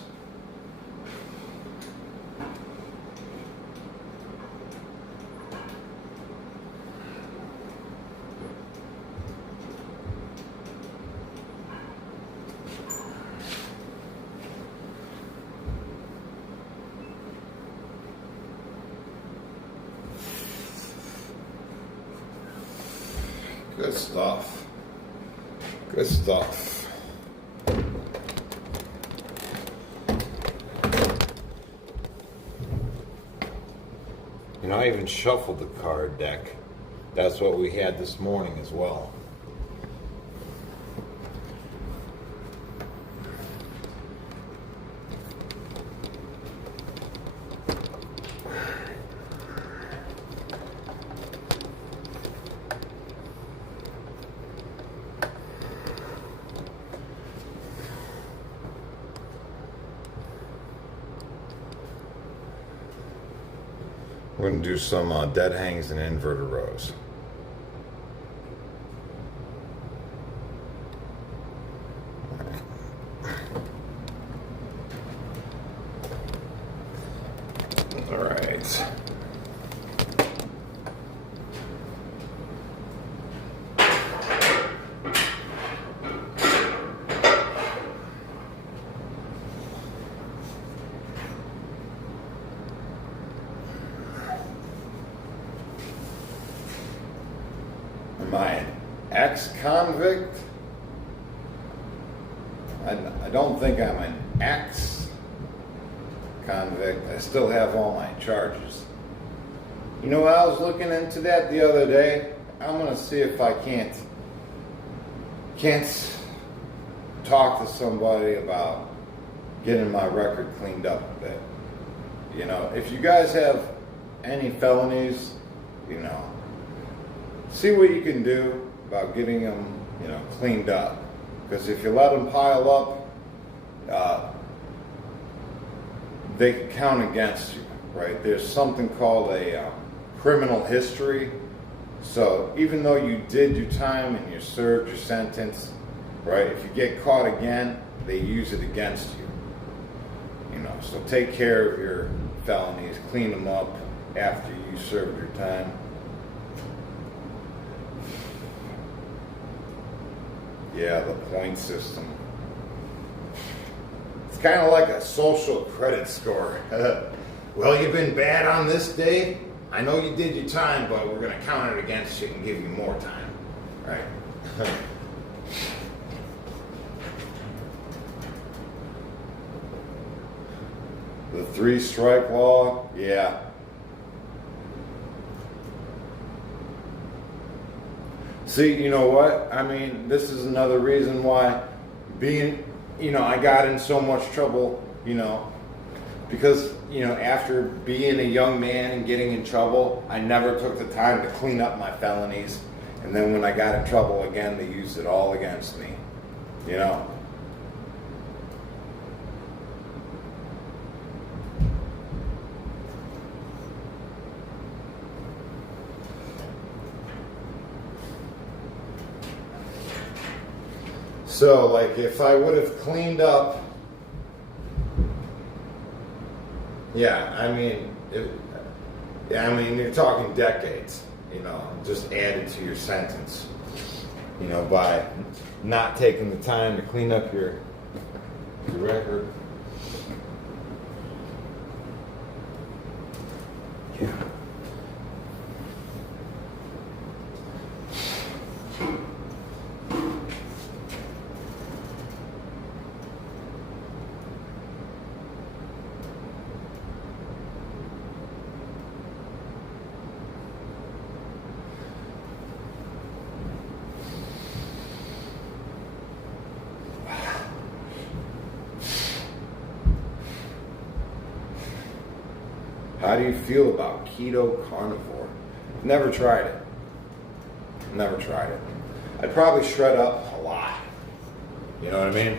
Good stuff. Good stuff. You know, I even shuffled the card deck. That's what we had this morning as well. We're going to do some dead hangs and inverted rows. All right. Am I an ex-convict? I don't think I'm an ex-convict. I still have all my charges. You know what? I was looking into that the other day. I'm gonna see if I can't talk to somebody about getting my record cleaned up a bit. You know, if you guys have any felonies, you know, see what you can do about getting them, you know, cleaned up. Because if you let them pile up, they can count against you, right? There's something called a criminal history. So even though you did your time and you served your sentence, right? If you get caught again, they use it against you. You know, so take care of your felonies, clean them up after you served your time. Yeah, the point system. It's kind of like a social credit score. Well, you've been bad on this day. I know you did your time, but we're going to count it against you and give you more time. Right? The 3-strike law, yeah. See, you know what? I mean, this is another reason why I got in so much trouble, you know, because, you know, after being a young man and getting in trouble, I never took the time to clean up my felonies. And then when I got in trouble again, they used it all against me, you know. So, like, if I would have cleaned up, you're talking decades, you know, just added to your sentence, you know, by not taking the time to clean up your record. Yeah. How do you feel about keto carnivore? Never tried it. Never tried it. I'd probably shred up a lot. You know what I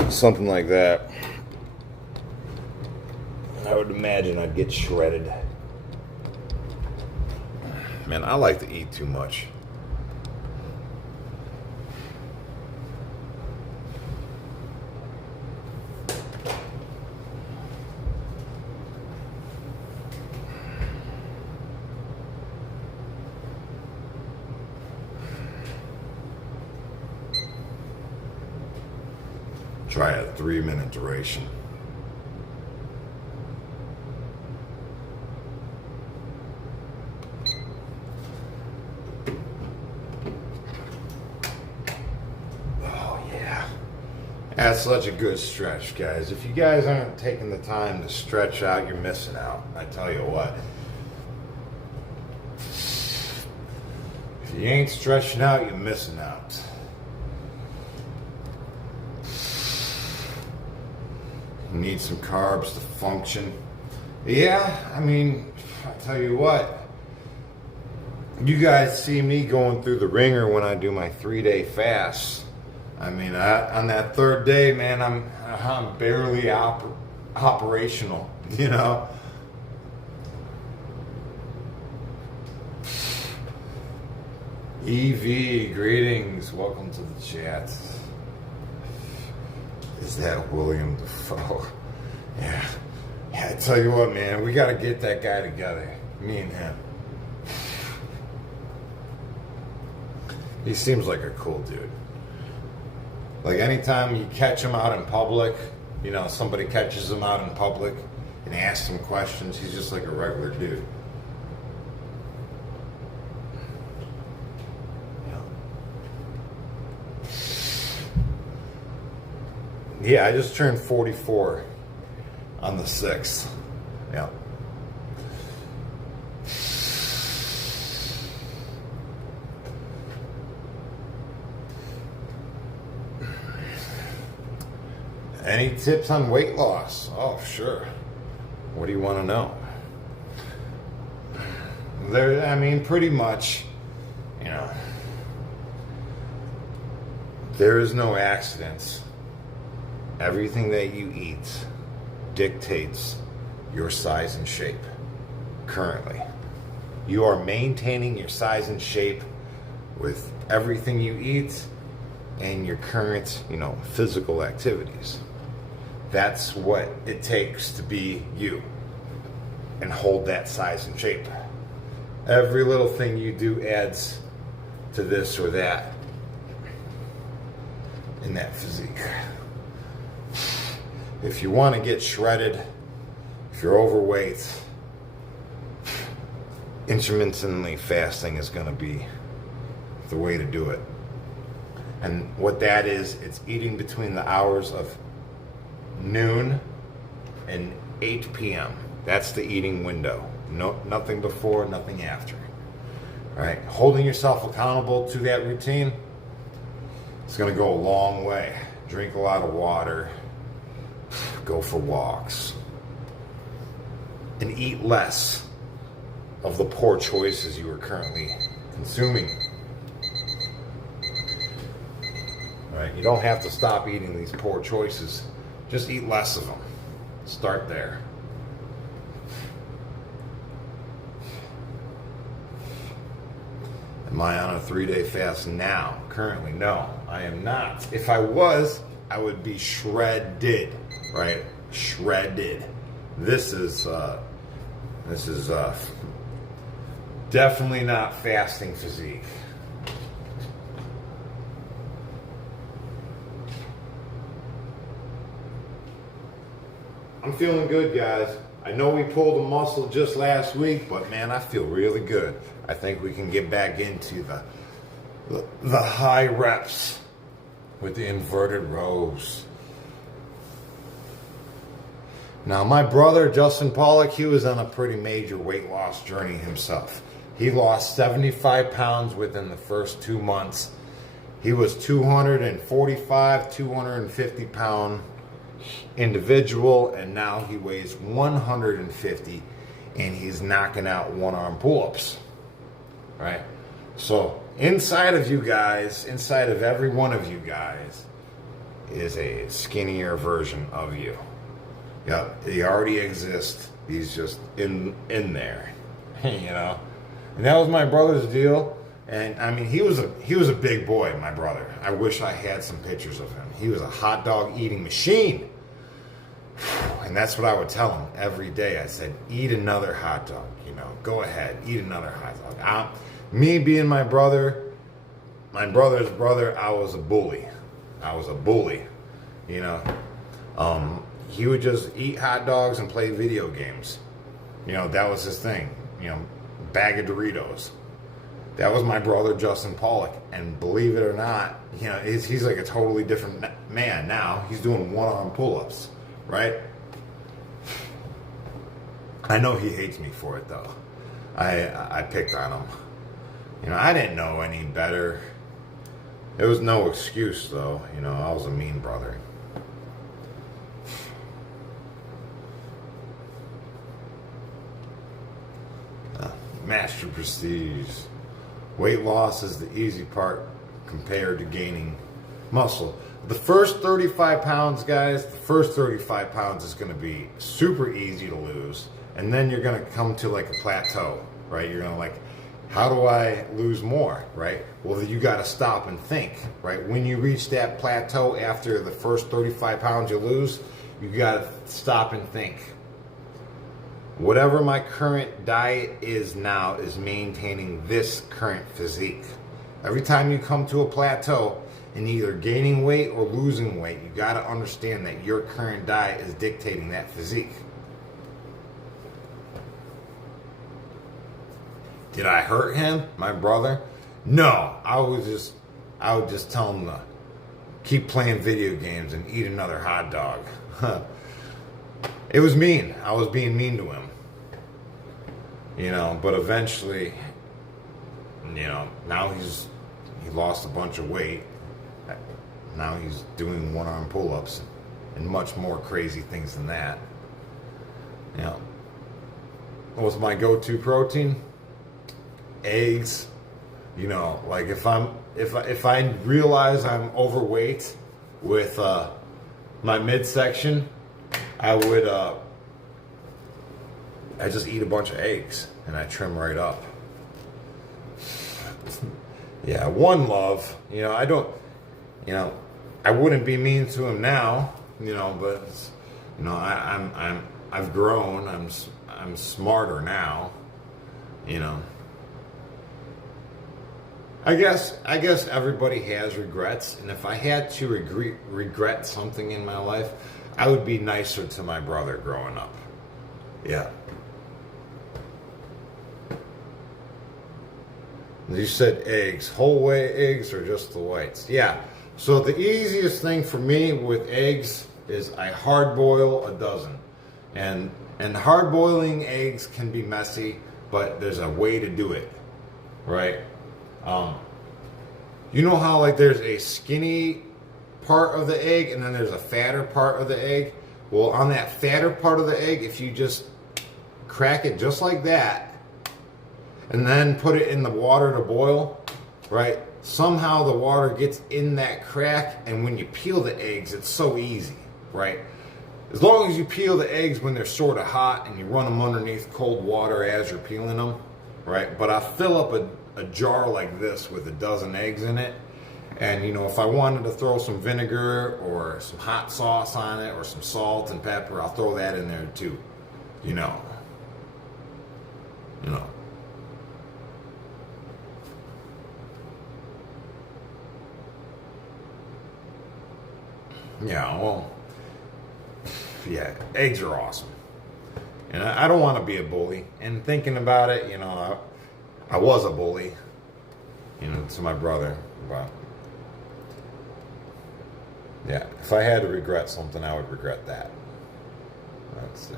mean? Something like that. I would imagine I'd get shredded. Man, I like to eat too much. Try a 3-minute duration. Oh yeah. That's such a good stretch, guys. If you guys aren't taking the time to stretch out, you're missing out. I tell you what. If you ain't stretching out, you're missing out. Need some carbs to function. Yeah, I mean, I tell you what, you guys see me going through the ringer when I do my 3-day fast. I mean, on that 3rd day, man, I'm barely operational, you know. EV, greetings, welcome to the chat. Is that William Dafoe? Yeah. I tell you what, man, we got to get that guy together. Me and him. He seems like a cool dude. Like, anytime you catch him out in public, you know, somebody catches him out in public and asks him questions, he's just like a regular dude. Yeah, I just turned 44 on the 6th. Yeah. Any tips on weight loss? Oh, sure. What do you want to know? Pretty much, there is no accidents. Everything that you eat dictates your size and shape currently. You are maintaining your size and shape with everything you eat and your current, physical activities. That's what it takes to be you and hold that size and shape. Every little thing you do adds to this or that in that physique. If you want to get shredded, if you're overweight, intermittently fasting is going to be the way to do it. And what that is, it's eating between the hours of noon and 8 p.m. That's the eating window. No, nothing before, nothing after. All right, holding yourself accountable to that routine, it's going to go a long way. Drink a lot of water, go for walks, and eat less of the poor choices you are currently consuming. All right, you don't have to stop eating these poor choices. Just eat less of them. Start there. Am I on a 3-day fast now? Currently, no, I am not. If I was, I would be shredded, right? Shredded. This is definitely not fasting physique. I'm feeling good, guys. I know we pulled a muscle just last week, but man, I feel really good. I think we can get back into the high reps with the inverted rows. Now, my brother, Justin Pawlak, he was on a pretty major weight loss journey himself. He lost 75 pounds within the first 2 months. He was 245, 250 pound individual, and now he weighs 150, and he's knocking out one-arm pull-ups. Right? So inside of you guys, inside of every one of you guys, is a skinnier version of you. Yep, he already exists. He's just in there, And that was my brother's deal. And he was a big boy, my brother. I wish I had some pictures of him. He was a hot dog eating machine. And that's what I would tell him every day. I said, eat another hot dog, go ahead, eat another hot dog. Me being my brother's brother, I was a bully. He would just eat hot dogs and play video games. That was his thing. Bag of Doritos. That was my brother, Justin Pawlak. And believe it or not, he's like a totally different man now. He's doing one-arm pull-ups, right? I know he hates me for it, though. I picked on him. I didn't know any better. There was no excuse, though. I was a mean brother. Master Prestige. Weight loss is the easy part compared to gaining muscle. The first 35 pounds, guys, the first 35 pounds is going to be super easy to lose. And then you're going to come to like a plateau, right? You're going to how do I lose more, right? Well, you got to stop and think, right? When you reach that plateau after the first 35 pounds you lose, you got to stop and think. Whatever my current diet is now is maintaining this current physique. Every time you come to a plateau in either gaining weight or losing weight, you got to understand that your current diet is dictating that physique. Did I hurt him, my brother? No, I would just tell him to keep playing video games and eat another hot dog. it was mean. I was being mean to him. But eventually, now he lost a bunch of weight. Now he's doing one-arm pull-ups and much more crazy things than that. What's my go-to protein? Eggs. Like if I realize I'm overweight with my midsection, I just eat a bunch of eggs and I trim right up. Yeah, one love. I wouldn't be mean to him now. But I've grown. I'm smarter now. I guess everybody has regrets, and if I had to regret something in my life, I would be nicer to my brother growing up. Yeah. You said eggs, whole whey eggs or just the whites? Yeah. So the easiest thing for me with eggs is I hard boil a dozen, and hard boiling eggs can be messy, but there's a way to do it, right? You know how like there's a skinny part of the egg and then there's a fatter part of the egg? Well, on that fatter part of the egg, if you just crack it just like that and then put it in the water to boil, right? Somehow the water gets in that crack, and when you peel the eggs, it's so easy, right? As long as you peel the eggs when they're sort of hot and you run them underneath cold water as you're peeling them, right? But I fill up a jar like this with a dozen eggs in it, and if I wanted to throw some vinegar or some hot sauce on it or some salt and pepper, I'll throw that in there too. Yeah, well, yeah, eggs are awesome. And I don't want to be a bully. And thinking about it, I was a bully, to my brother. But, yeah, if I had to regret something, I would regret that. Let's see.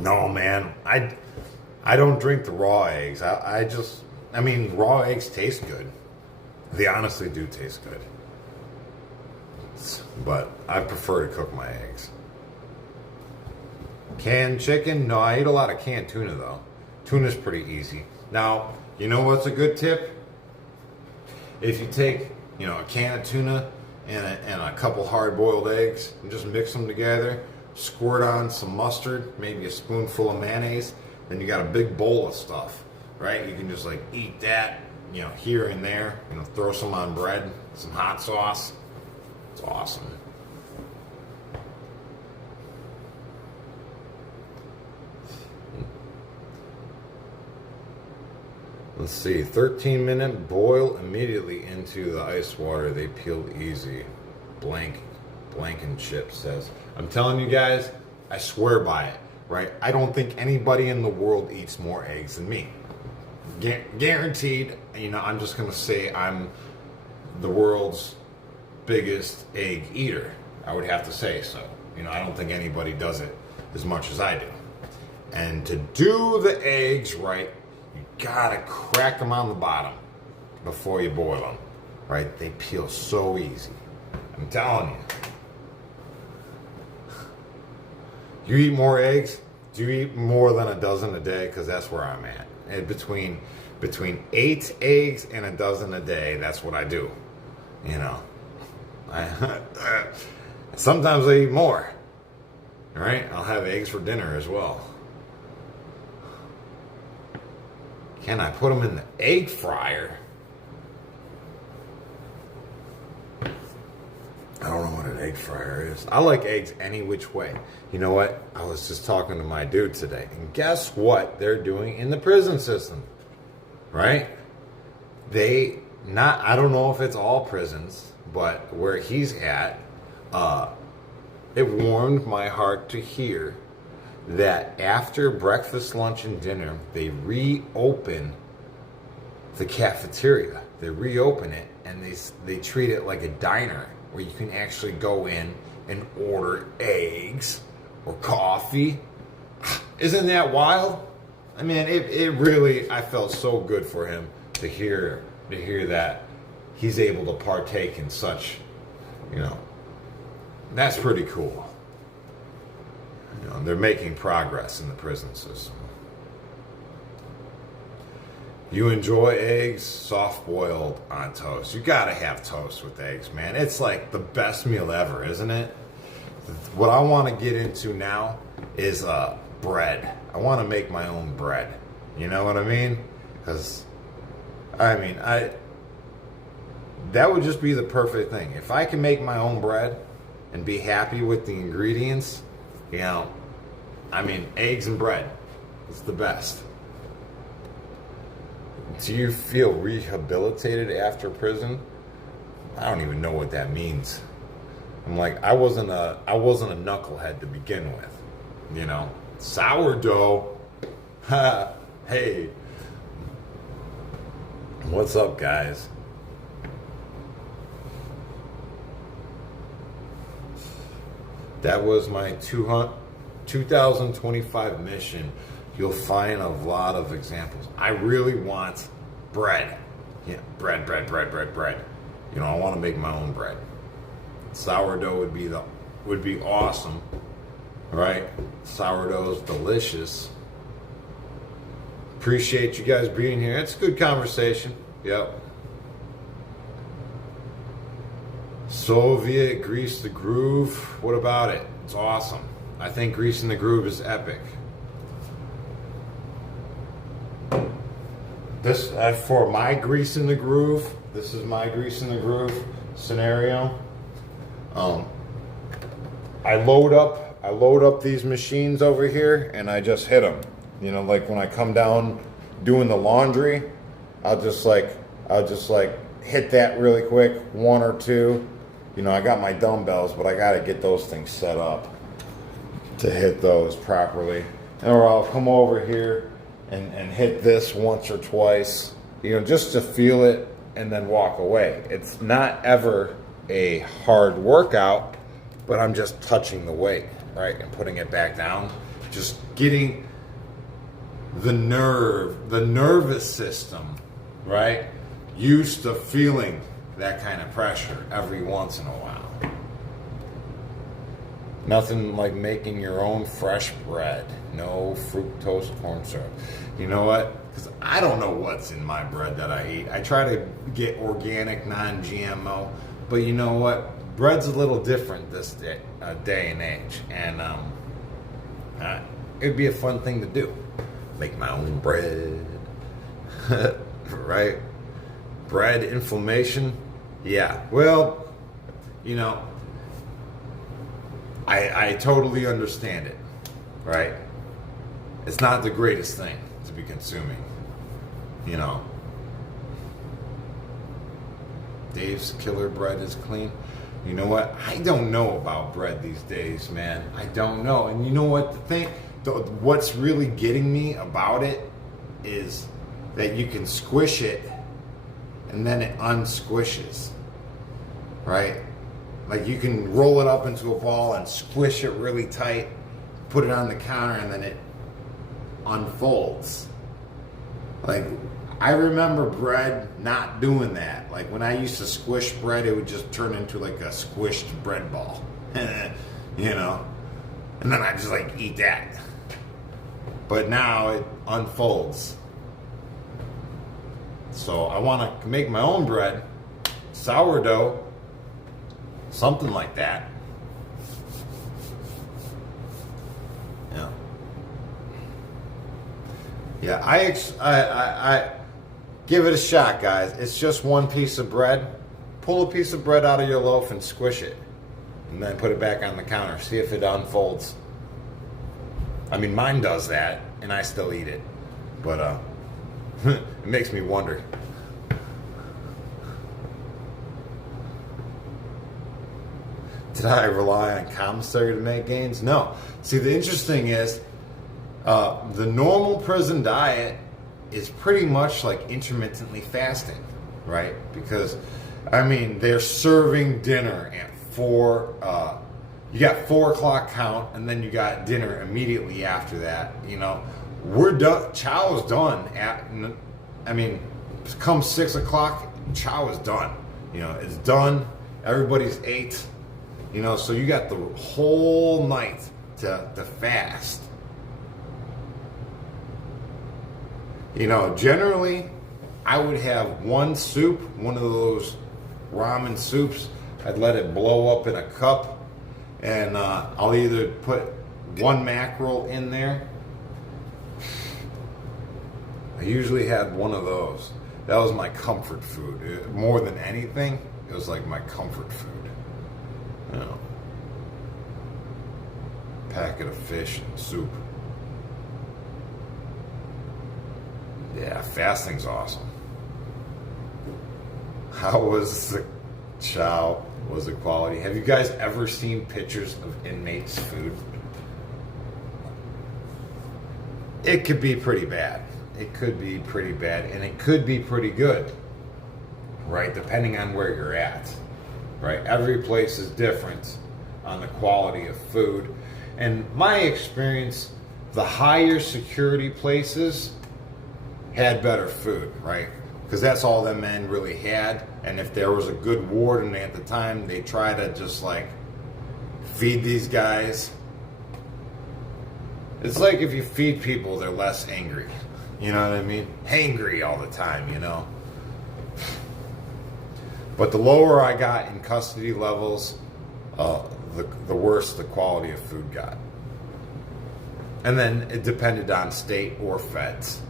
No, man, I don't drink the raw eggs. I mean, raw eggs taste good. They honestly do taste good. But I prefer to cook my eggs. Canned chicken? No, I eat a lot of canned tuna though. Tuna's pretty easy. Now, you know what's a good tip? If you take, a can of tuna and a couple hard-boiled eggs and just mix them together, squirt on some mustard, maybe a spoonful of mayonnaise, then you got a big bowl of stuff, right? You can just like eat that, here and there, throw some on bread, some hot sauce. It's awesome. Let's see, 13-minute boil immediately into the ice water. They peel easy. Blankenship says. I'm telling you guys, I swear by it, right? I don't think anybody in the world eats more eggs than me. Guaranteed, I'm just going to say I'm the world's biggest egg eater. I would have to say so. I don't think anybody does it as much as I do. And to do the eggs right, you gotta crack them on the bottom before you boil them, right? They peel so easy. I'm telling you. You eat more eggs? Do you eat more than a dozen a day? Because that's where I'm at. And between 8 eggs and a dozen a day, that's what I do. Sometimes I eat more. All right? I'll have eggs for dinner as well. Can I put them in the egg fryer? I don't know what an egg fryer is. I like eggs any which way. You know what? I was just talking to my dude today, and guess what they're doing in the prison system, right? I don't know if it's all prisons, but where he's at, it warmed my heart to hear that after breakfast, lunch, and dinner, they reopen the cafeteria they reopen it and they treat it like a diner where you can actually go in and order eggs or coffee. Isn't that wild? I mean, it really, I felt so good for him to hear that he's able to partake in such, that's pretty cool. They're making progress in the prison system. You enjoy eggs soft-boiled on toast. You gotta have toast with eggs, man. It's like the best meal ever, isn't it? What I want to get into now is bread. I want to make my own bread. You know what I mean? Because, that would just be the perfect thing. If I can make my own bread and be happy with the ingredients, eggs and bread. It's the best. Do you feel rehabilitated after prison? I don't even know what that means. I'm like, I wasn't a knucklehead to begin with. Sourdough. Hey. What's up, guys? That was my 2025 mission. You'll find a lot of examples. I really want bread. Yeah, bread. I want to make my own bread. Sourdough would be awesome, right? Sourdough is delicious. Appreciate you guys being here. It's a good conversation. Yep. Soviet Grease the Groove. What about it? It's awesome. I think Greasing the Groove is epic. This for my Grease in the Groove. This is my Grease in the Groove scenario. I load up these machines over here and I just hit them. Like when I come down doing the laundry, I'll just hit that really quick, one or two. I got my dumbbells, but I got to get those things set up to hit those properly. Or I'll come over here and hit this once or twice, just to feel it and then walk away. It's not ever a hard workout, but I'm just touching the weight, right? And putting it back down. Just getting the nervous system, right? Used to feeling that kind of pressure every once in a while. Nothing like making your own fresh bread. No fructose corn syrup. You know what? Because I don't know what's in my bread that I eat. I try to get organic, non-GMO. But you know what? Bread's a little different this day and age. And it'd be a fun thing to do. Make my own bread. Right? Bread inflammation? Yeah. Well, I totally understand it, right? It's not the greatest thing to be consuming, Dave's killer bread is clean. You know what? I don't know about bread these days, man. I don't know. And you know what? What's really getting me about it is that you can squish it and then it unsquishes, right? Like you can roll it up into a ball and squish it really tight, put it on the counter, and then it unfolds. Like, I remember bread not doing that. Like when I used to squish bread, it would just turn into like a squished bread ball, and then I just eat that. But now it unfolds. So I want to make my own bread, sourdough, something like that. Yeah, I give it a shot, guys. It's just one piece of bread. Pull a piece of bread out of your loaf and squish it, and then put it back on the counter. See if it unfolds. Mine does that, and I still eat it, but it makes me wonder. Did I rely on commissary to make gains? No. See, the interesting is, the normal prison diet is pretty much like intermittently fasting. right? Because, I mean, they're serving dinner at 4, you got 4 o'clock count, and then you got dinner immediately after that. You know, we're done. Chow is done come 6 o'clock, chow is done. You know, it's done. Everybody's ate. You know, so you got the whole night to fast. You know, generally, I would have one soup, one of those ramen soups. I'd let it blow up in a cup, and I'll either put one mackerel in there. I usually had one of those. That was my comfort food. More than anything, it was like my comfort food. You know, packet of fish and soup. Yeah, fasting's awesome. How was the chow? Was the quality? Have you guys ever seen pictures of inmates' food? It could be pretty bad. It could be pretty bad, and it could be pretty good, right? Depending on where you're at, right? Every place is different on the quality of food. And my experience, the higher security places had better food, right? Because that's all them men really had. And if there was a good warden at the time, they try to just like feed these guys. It's like if you feed people, they're less angry. You know what I mean? Hangry all the time, you know? But the lower I got in custody levels, the worse the quality of food got. And then it depended on state or feds.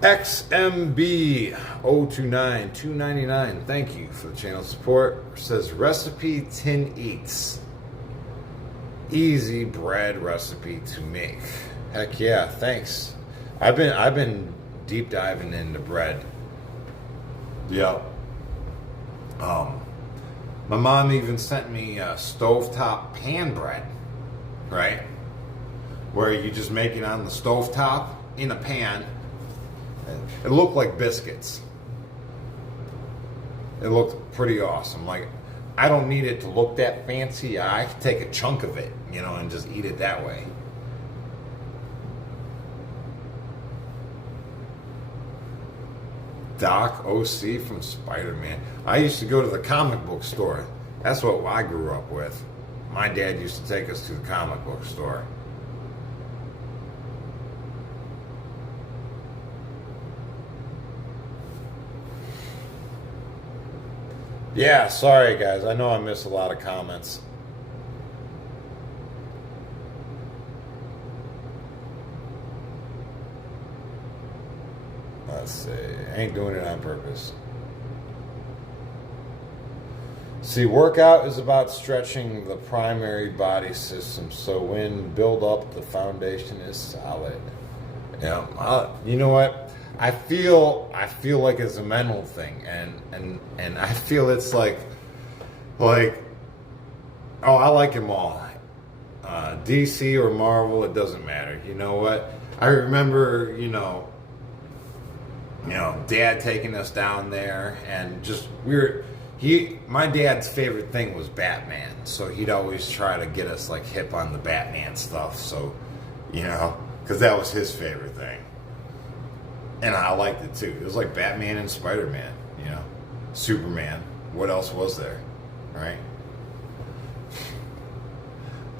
XMB 029 299, thank you for the channel support. Says recipe tin eats. Easy bread recipe to make. Heck yeah, thanks. I've been deep diving into bread. Yep. My mom even sent me stovetop pan bread, right? Where you just make it on the stovetop in a pan. It looked like biscuits. It looked pretty awesome. Like, I don't need it to look that fancy. I can take a chunk of it, you know, and just eat it that way. Doc OC from Spider-Man. I used to go to the comic book store. That's what I grew up with. My dad used to take us to the comic book store. Yeah, sorry guys. I know I missed a lot of comments. Let's see. I ain't doing it on purpose. See, workout is about stretching the primary body system, so when build up, the foundation is solid. Yeah, you know what? I feel like it's a mental thing, and I feel it's like, oh, I like them all. DC or Marvel, it doesn't matter. You know what? I remember, Dad taking us down there, and just my dad's favorite thing was Batman, so he'd always try to get us like hip on the Batman stuff. So, because that was his favorite thing. And I liked it too. It was like Batman and Spider-Man, Superman. What else was there, right?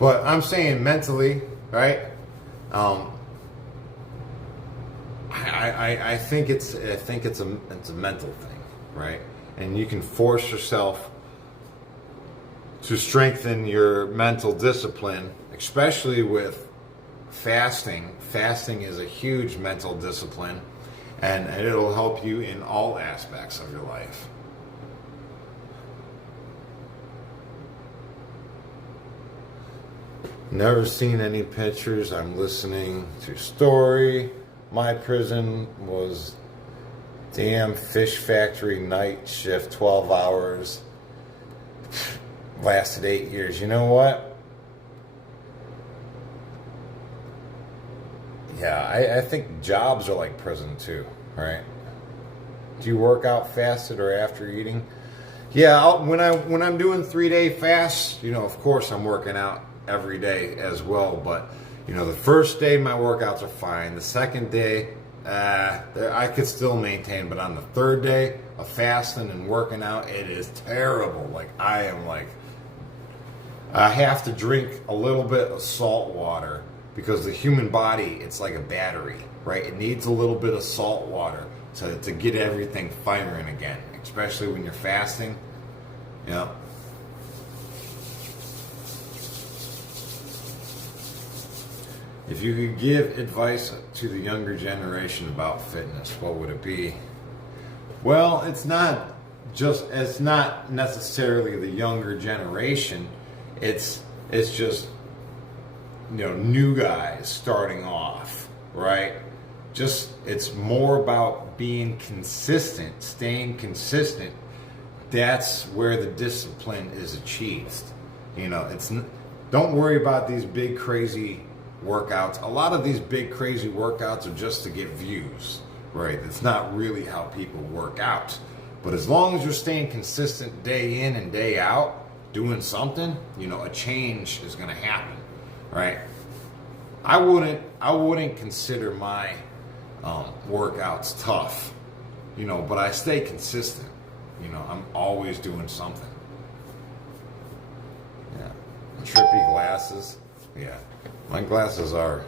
But I'm saying mentally, right? I think it's a mental thing, right? And you can force yourself to strengthen your mental discipline, especially with fasting. Fasting is a huge mental discipline. And it'll help you in all aspects of your life. Never seen any pictures. I'm listening to story. My prison was damn fish factory night shift, 12 hours. Lasted 8 years. You know what? Yeah, I think jobs are like prison too, right? Do you work out fasted or after eating? Yeah, when I'm doing 3-day fasts, of course I'm working out every day as well. But the first day my workouts are fine. The second day, I could still maintain. But on the third day of fasting and working out, it is terrible. Like I have to drink a little bit of salt water because the human body, it's like a battery, right? It needs a little bit of salt water to get everything firing again, especially when you're fasting. If you could give advice to the younger generation about fitness, what would it be? Well, it's not necessarily the younger generation. It's just new guys starting off, right? It's more about being consistent, staying consistent. That's where the discipline is achieved. Don't worry about these big crazy workouts. A lot of these big crazy workouts are just to get views, right? It's not really how people work out. But as long as you're staying consistent day in and day out, doing something, a change is going to happen, right? I wouldn't consider my workouts tough, but I stay consistent. I'm always doing something. Yeah. Trippy glasses. Yeah. My glasses are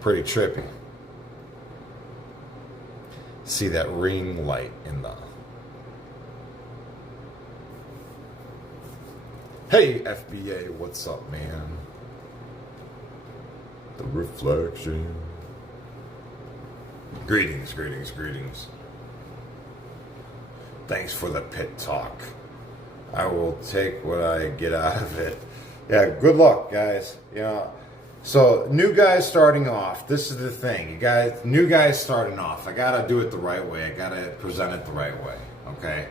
pretty trippy. See that ring light in the... Hey, FBA, what's up, man? The reflection. Greetings. Thanks for the pit talk. I will take what I get out of it. Yeah, good luck, guys. So new guys starting off. This is the thing, new guys starting off. I gotta do it the right way. I gotta present it the right way. Okay.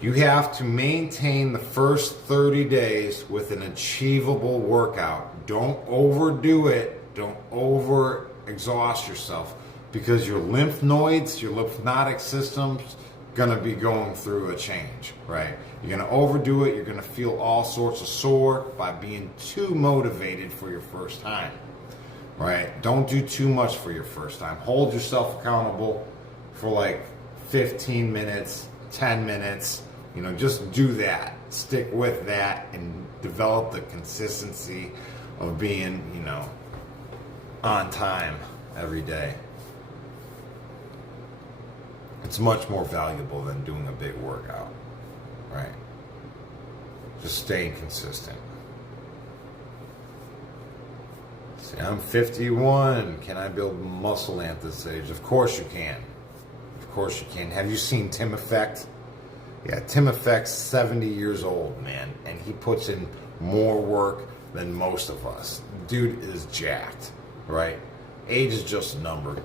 You have to maintain the first 30 days with an achievable workout. Don't overdo it. Don't over exhaust yourself, because your lymph nodes, your lymphatic system's gonna be going through a change, right? You're gonna overdo it. You're gonna feel all sorts of sore by being too motivated for your first time, right? Don't do too much for your first time. Hold yourself accountable for like 15 minutes, 10 minutes. Just do that. Stick with that and develop the consistency of being, on time every day. It's much more valuable than doing a big workout, right? Just staying consistent. See, I'm 51. Can I build muscle at this age? Of course you can. Of course you can. Have you seen Tim Effect? Yeah, Tim Effect's 70 years old, man, and he puts in more work than most of us. Dude is jacked, right? Age is just a number.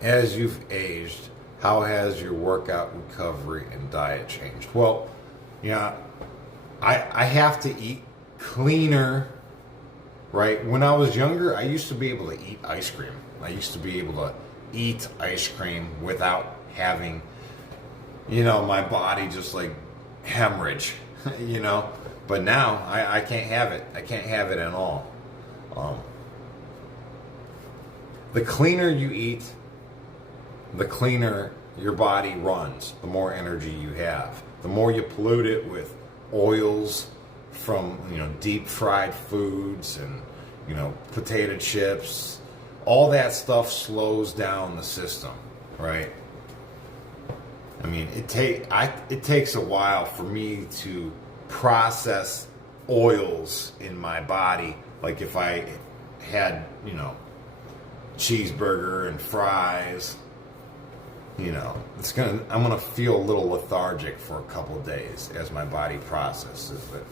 As you've aged, how has your workout recovery and diet changed? Well, I have to eat cleaner, right? When I was younger, I used to be able to eat ice cream. I used to be able to eat ice cream without having, my body just like hemorrhage, But now I can't have it. I can't have it at all. The cleaner you eat, the cleaner your body runs, the more energy you have. The more you pollute it with oils from, deep fried foods and, potato chips, all that stuff slows down the system, right? I mean, it takes a while for me to process oils in my body. Like if I had, cheeseburger and fries, I'm gonna feel a little lethargic for a couple of days as my body processes it.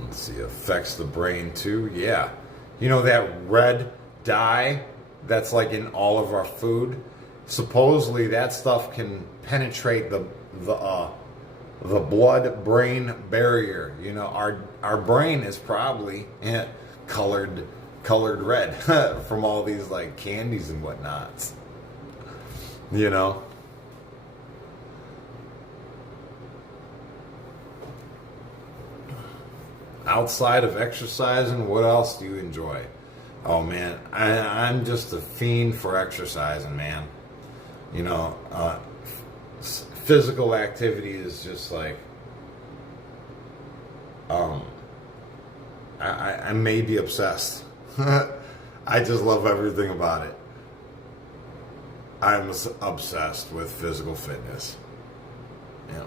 Let's see, affects the brain too. Yeah, that red dye that's like in all of our food. supposedly that stuff can penetrate the blood-brain barrier. You know, our brain is probably colored red from all these like candies and whatnots. You know. Outside of exercising, what else do you enjoy? Oh man, I'm just a fiend for exercising, man. You know, physical activity is just like, I may be obsessed. I just love everything about it. I'm obsessed with physical fitness. Yeah.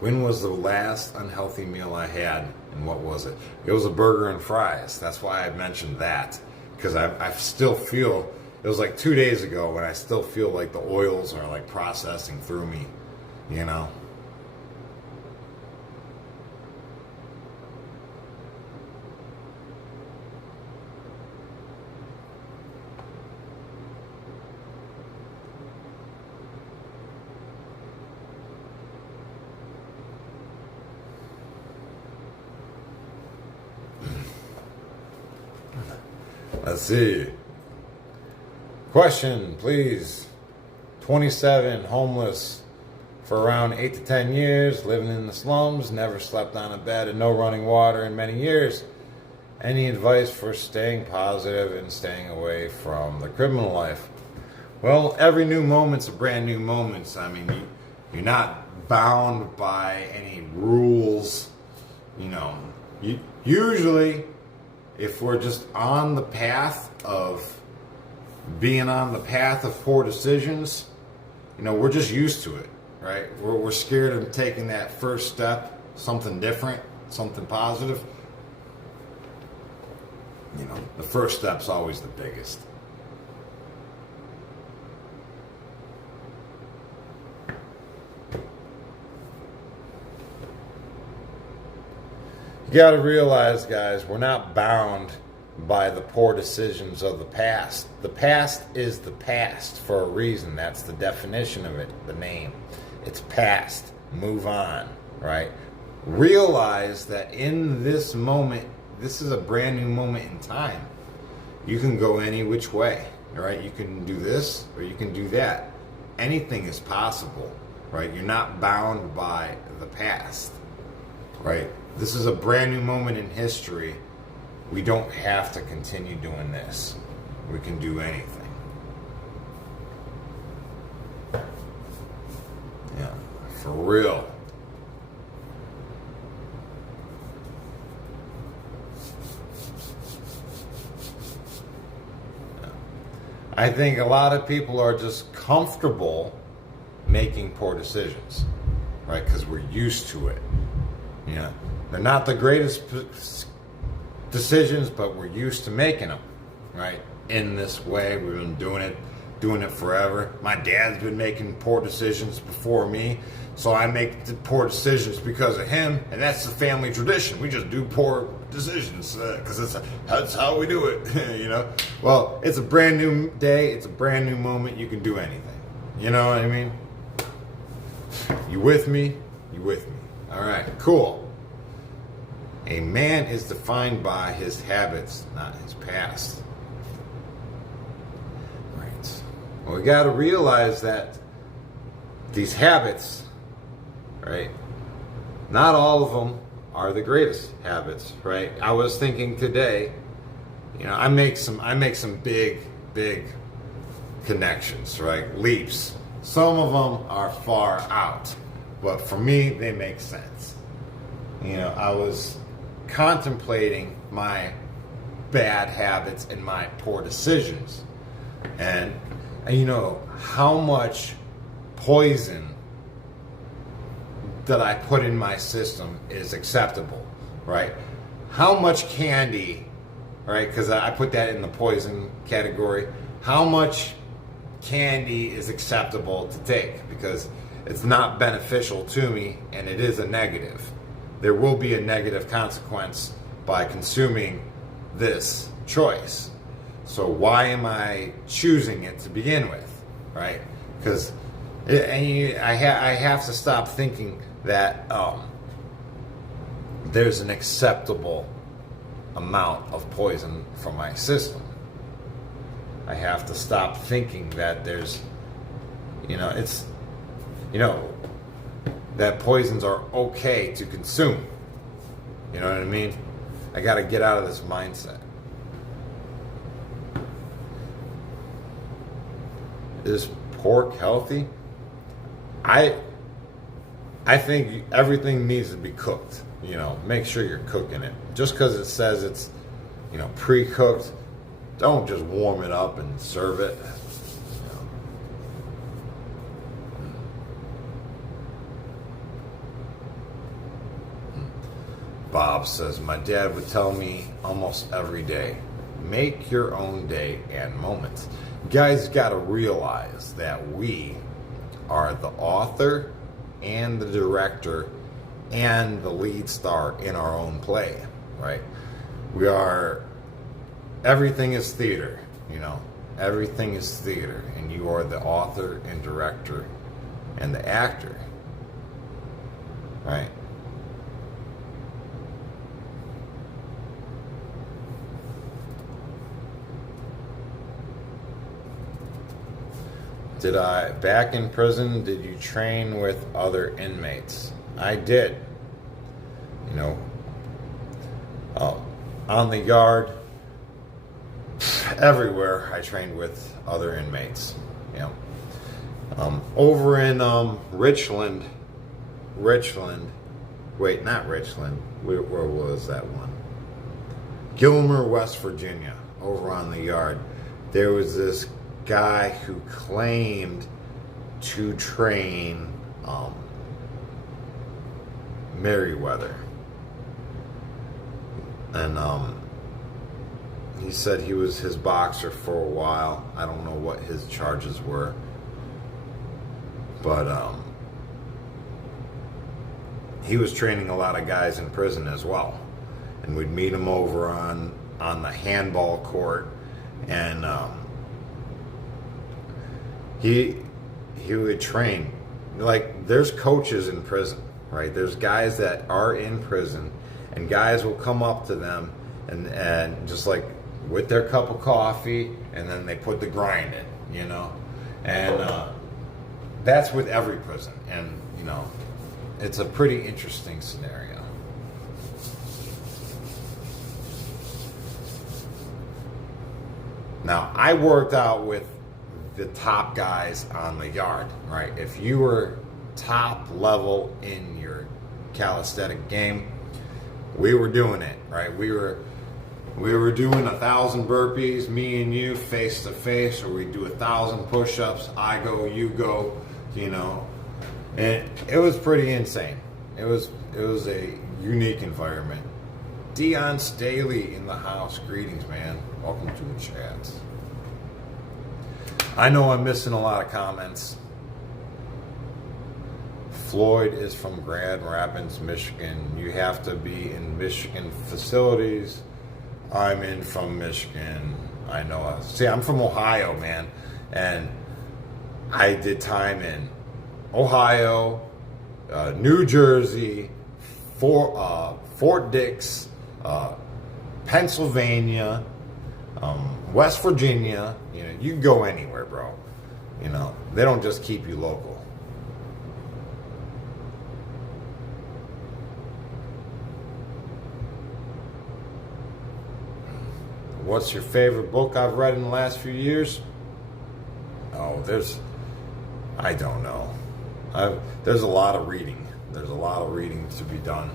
When was the last unhealthy meal I had, and what was it? It was a burger and fries. That's why I mentioned that, because I still feel, it was like 2 days ago, and I still feel like the oils are like processing through me, you know? Let's see. Question, please. 27, homeless for around 8 to 10 years, living in the slums, never slept on a bed and no running water in many years. Any advice for staying positive and staying away from the criminal life? Well, every new moment's a brand new moment. I mean, you're not bound by any rules. You know, usually, if we're just on the path of being on the path of poor decisions, you know, we're just used to it, right? We're scared of taking that first step, something different, something positive. You know, the first step's always the biggest. You got to realize, guys, we're not bound by the poor decisions of the past. The past is the past for a reason. That's the definition of it, the name. It's past. Move on, right? Realize that in this moment, this is a brand new moment in time. You can go any which way, right? You can do this or you can do that. Anything is possible, right? You're not bound by the past, right? This is a brand new moment in history. We don't have to continue doing this. We can do anything. Yeah, for real. Yeah. I think a lot of people are just comfortable making poor decisions, right? Because we're used to it. Yeah. They're not the greatest decisions, but we're used to making them, right? In this way, we've been doing it forever. My dad's been making poor decisions before me, so I make the poor decisions because of him, and that's the family tradition. We just do poor decisions because that's how we do it, you know? Well, it's a brand new day. It's a brand new moment. You can do anything. You know what I mean? You with me? You with me? All right, cool. A man is defined by his habits, not his past. Right. Well, we got to realize that these habits, right, not all of them are the greatest habits, right? I was thinking today, you know, I make some big connections, right? Leaps. Some of them are far out, but for me, they make sense. You know, I was contemplating my bad habits and my poor decisions, and you know how much poison that I put in my system is acceptable, right? How much candy, right? Because I put that in the poison category. How much candy is acceptable to take, because it's not beneficial to me and it is a negative. there will be a negative consequence by consuming this choice. So why am I choosing it to begin with, right? Because I have to stop thinking that there's an acceptable amount of poison from my system. I have to stop thinking that there's, that poisons are okay to consume. You know what I mean? I got to get out of this mindset. Is pork healthy? I think everything needs to be cooked. Make sure you're cooking it. Just because it says it's, pre-cooked, don't just warm it up and serve it. Bob says, my dad would tell me almost every day, make your own day and moments. You guys got to realize that we are the author and the director and the lead star in our own play, right? We are, everything is theater, everything is theater, and you are the author and director and the actor, right? Back in prison, did you train with other inmates? I did. On the yard, everywhere I trained with other inmates. Over in Richland, wait, not Richland, where was that one? Gilmer, West Virginia, over on the yard. There was this guy who claimed to train Merriweather, and he said he was his boxer for a while. I don't know what his charges were, but he was training a lot of guys in prison as well, and we'd meet him over on the handball court, and he would train. Like, there's coaches in prison, right? There's guys that are in prison, and guys will come up to them and just like with their cup of coffee, and then they put the grind in, and that's with every prison, and it's a pretty interesting scenario. Now, I worked out with the top guys on the yard, right? If you were top level in your calisthenic game, we were doing it, right? We were doing 1,000 burpees, me and you, face to face, or we do 1,000 push-ups. I go, you go, and it was pretty insane. It was a unique environment. Dion Staley in the house. Greetings, man. Welcome to the chat. I know I'm missing a lot of comments. Floyd is from Grand Rapids, Michigan. You have to be in Michigan facilities. I'm in from Michigan. I know. See, I'm from Ohio, man. And I did time in Ohio, New Jersey, Fort Dix, Pennsylvania, West Virginia. You can go anywhere, bro. They don't just keep you local. What's your favorite book I've read in the last few years? Oh, I don't know. There's a lot of reading. There's a lot of reading to be done.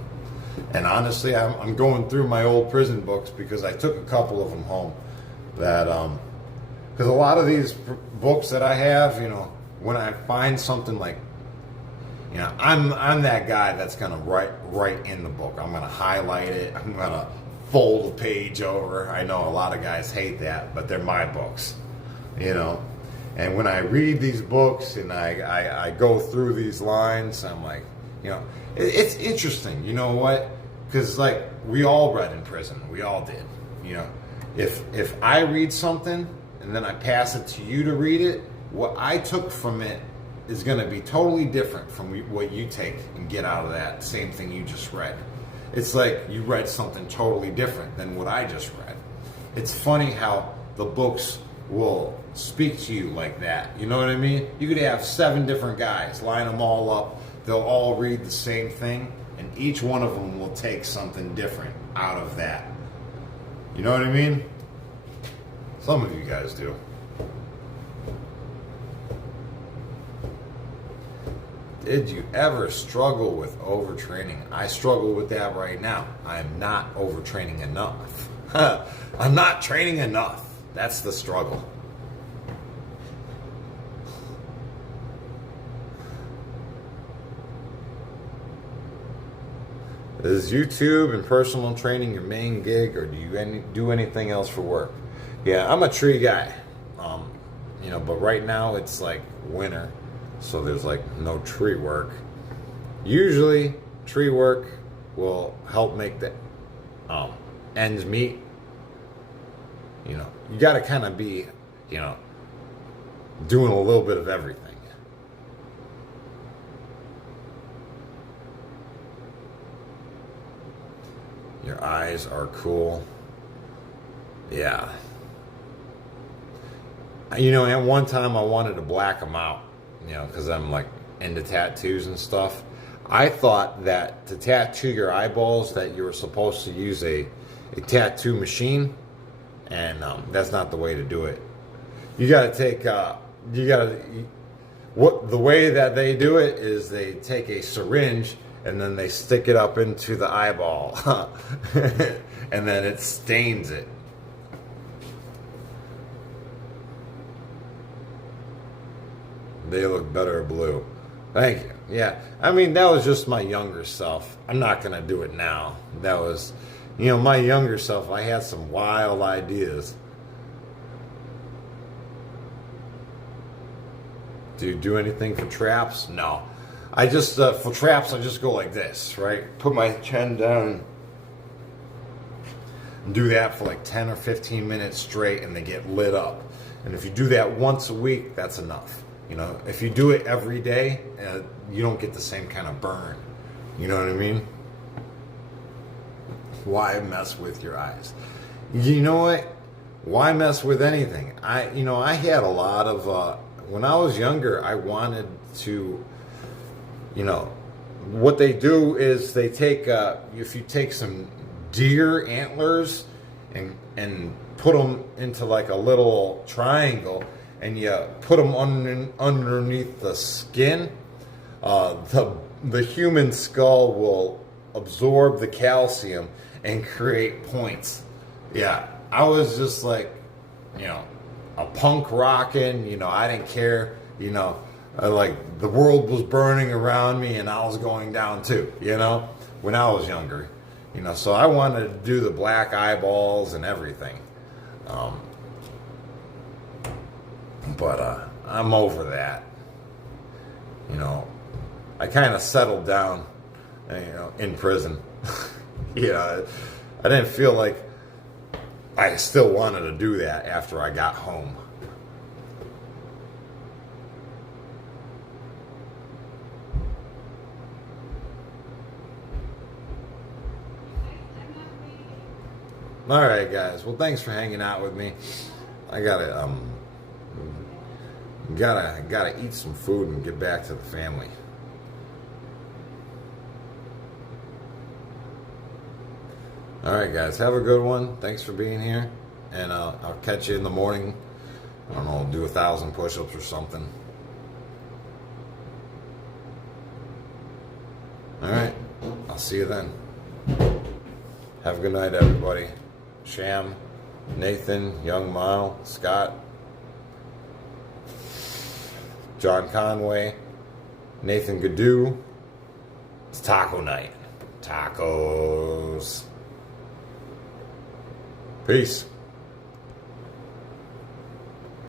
And honestly, I'm going through my old prison books because I took a couple of them home. That because a lot of these books that I have, when I find something like, I'm that guy that's gonna write in the book. I'm gonna highlight it. I'm gonna fold a page over. I know a lot of guys hate that, but they're my books, And when I read these books and I go through these lines, I'm like, You know, it's interesting. You know what? Because like we all read in prison, we all did. You know, if I read something and then I pass it to you to read it, what I took from it is going to be totally different from what you take and get out of that same thing you just read. It's like you read something totally different than what I just read. It's funny how the books will speak to you like that. You know what I mean? You could have 7 different guys, line them all up. They'll all read the same thing, and each one of them will take something different out of that. You know what I mean? Some of you guys do. Did you ever struggle with overtraining? I struggle with that right now. I am not overtraining enough. I'm not training enough. That's the struggle. Is YouTube and personal training your main gig, or do you do anything else for work? Yeah, I'm a tree guy. You know, but right now it's like winter, so there's like no tree work. Usually, tree work will help make the ends meet. You know, you got to kind of be, you know, doing a little bit of everything. Your eyes are cool. Yeah. You know, at one time I wanted to black them out, you know, because I'm like into tattoos and stuff. I thought that to tattoo your eyeballs that you were supposed to use a tattoo machine, and that's not the way to do it. You got to take, what the way that they do it is they take a syringe and then they stick it up into the eyeball and then it stains it. They look better blue. Thank you. Yeah, I mean, that was just my younger self. I'm not going to do it now. That was, you know, my younger self. I had some wild ideas. Do you do anything for traps? No. I just, for traps, I just go like this, right? Put my chin down and do that for like 10 or 15 minutes straight, and they get lit up. And if you do that once a week, that's enough. You know, if you do it every day, you don't get the same kind of burn. You know what I mean? Why mess with your eyes? You know what? Why mess with anything? I had a lot of, when I was younger, I wanted to, you know, what they do is they take, if you take some deer antlers and put them into like a little triangle, and you put them underneath the skin, the human skull will absorb the calcium and create points. Yeah, I was just like, you know, a punk rockin', you know, I didn't care, you know, like the world was burning around me and I was going down too, you know, when I was younger, you know, so I wanted to do the black eyeballs and everything. But I'm over that. You know, I kind of settled down, you know, in prison. You know, I didn't feel like I still wanted to do that after I got home. All right, guys. Well, thanks for hanging out with me. I gotta eat some food and get back to the family. All right, guys, have a good one. Thanks for being here, and I'll catch you in the morning. I don't know, do 1,000 push-ups or something. All right, I'll see you then. Have a good night, everybody. Sham, Nathan, Young Mile, Scott, John Conway, Nathan Gadoo. It's taco night. Tacos. Peace.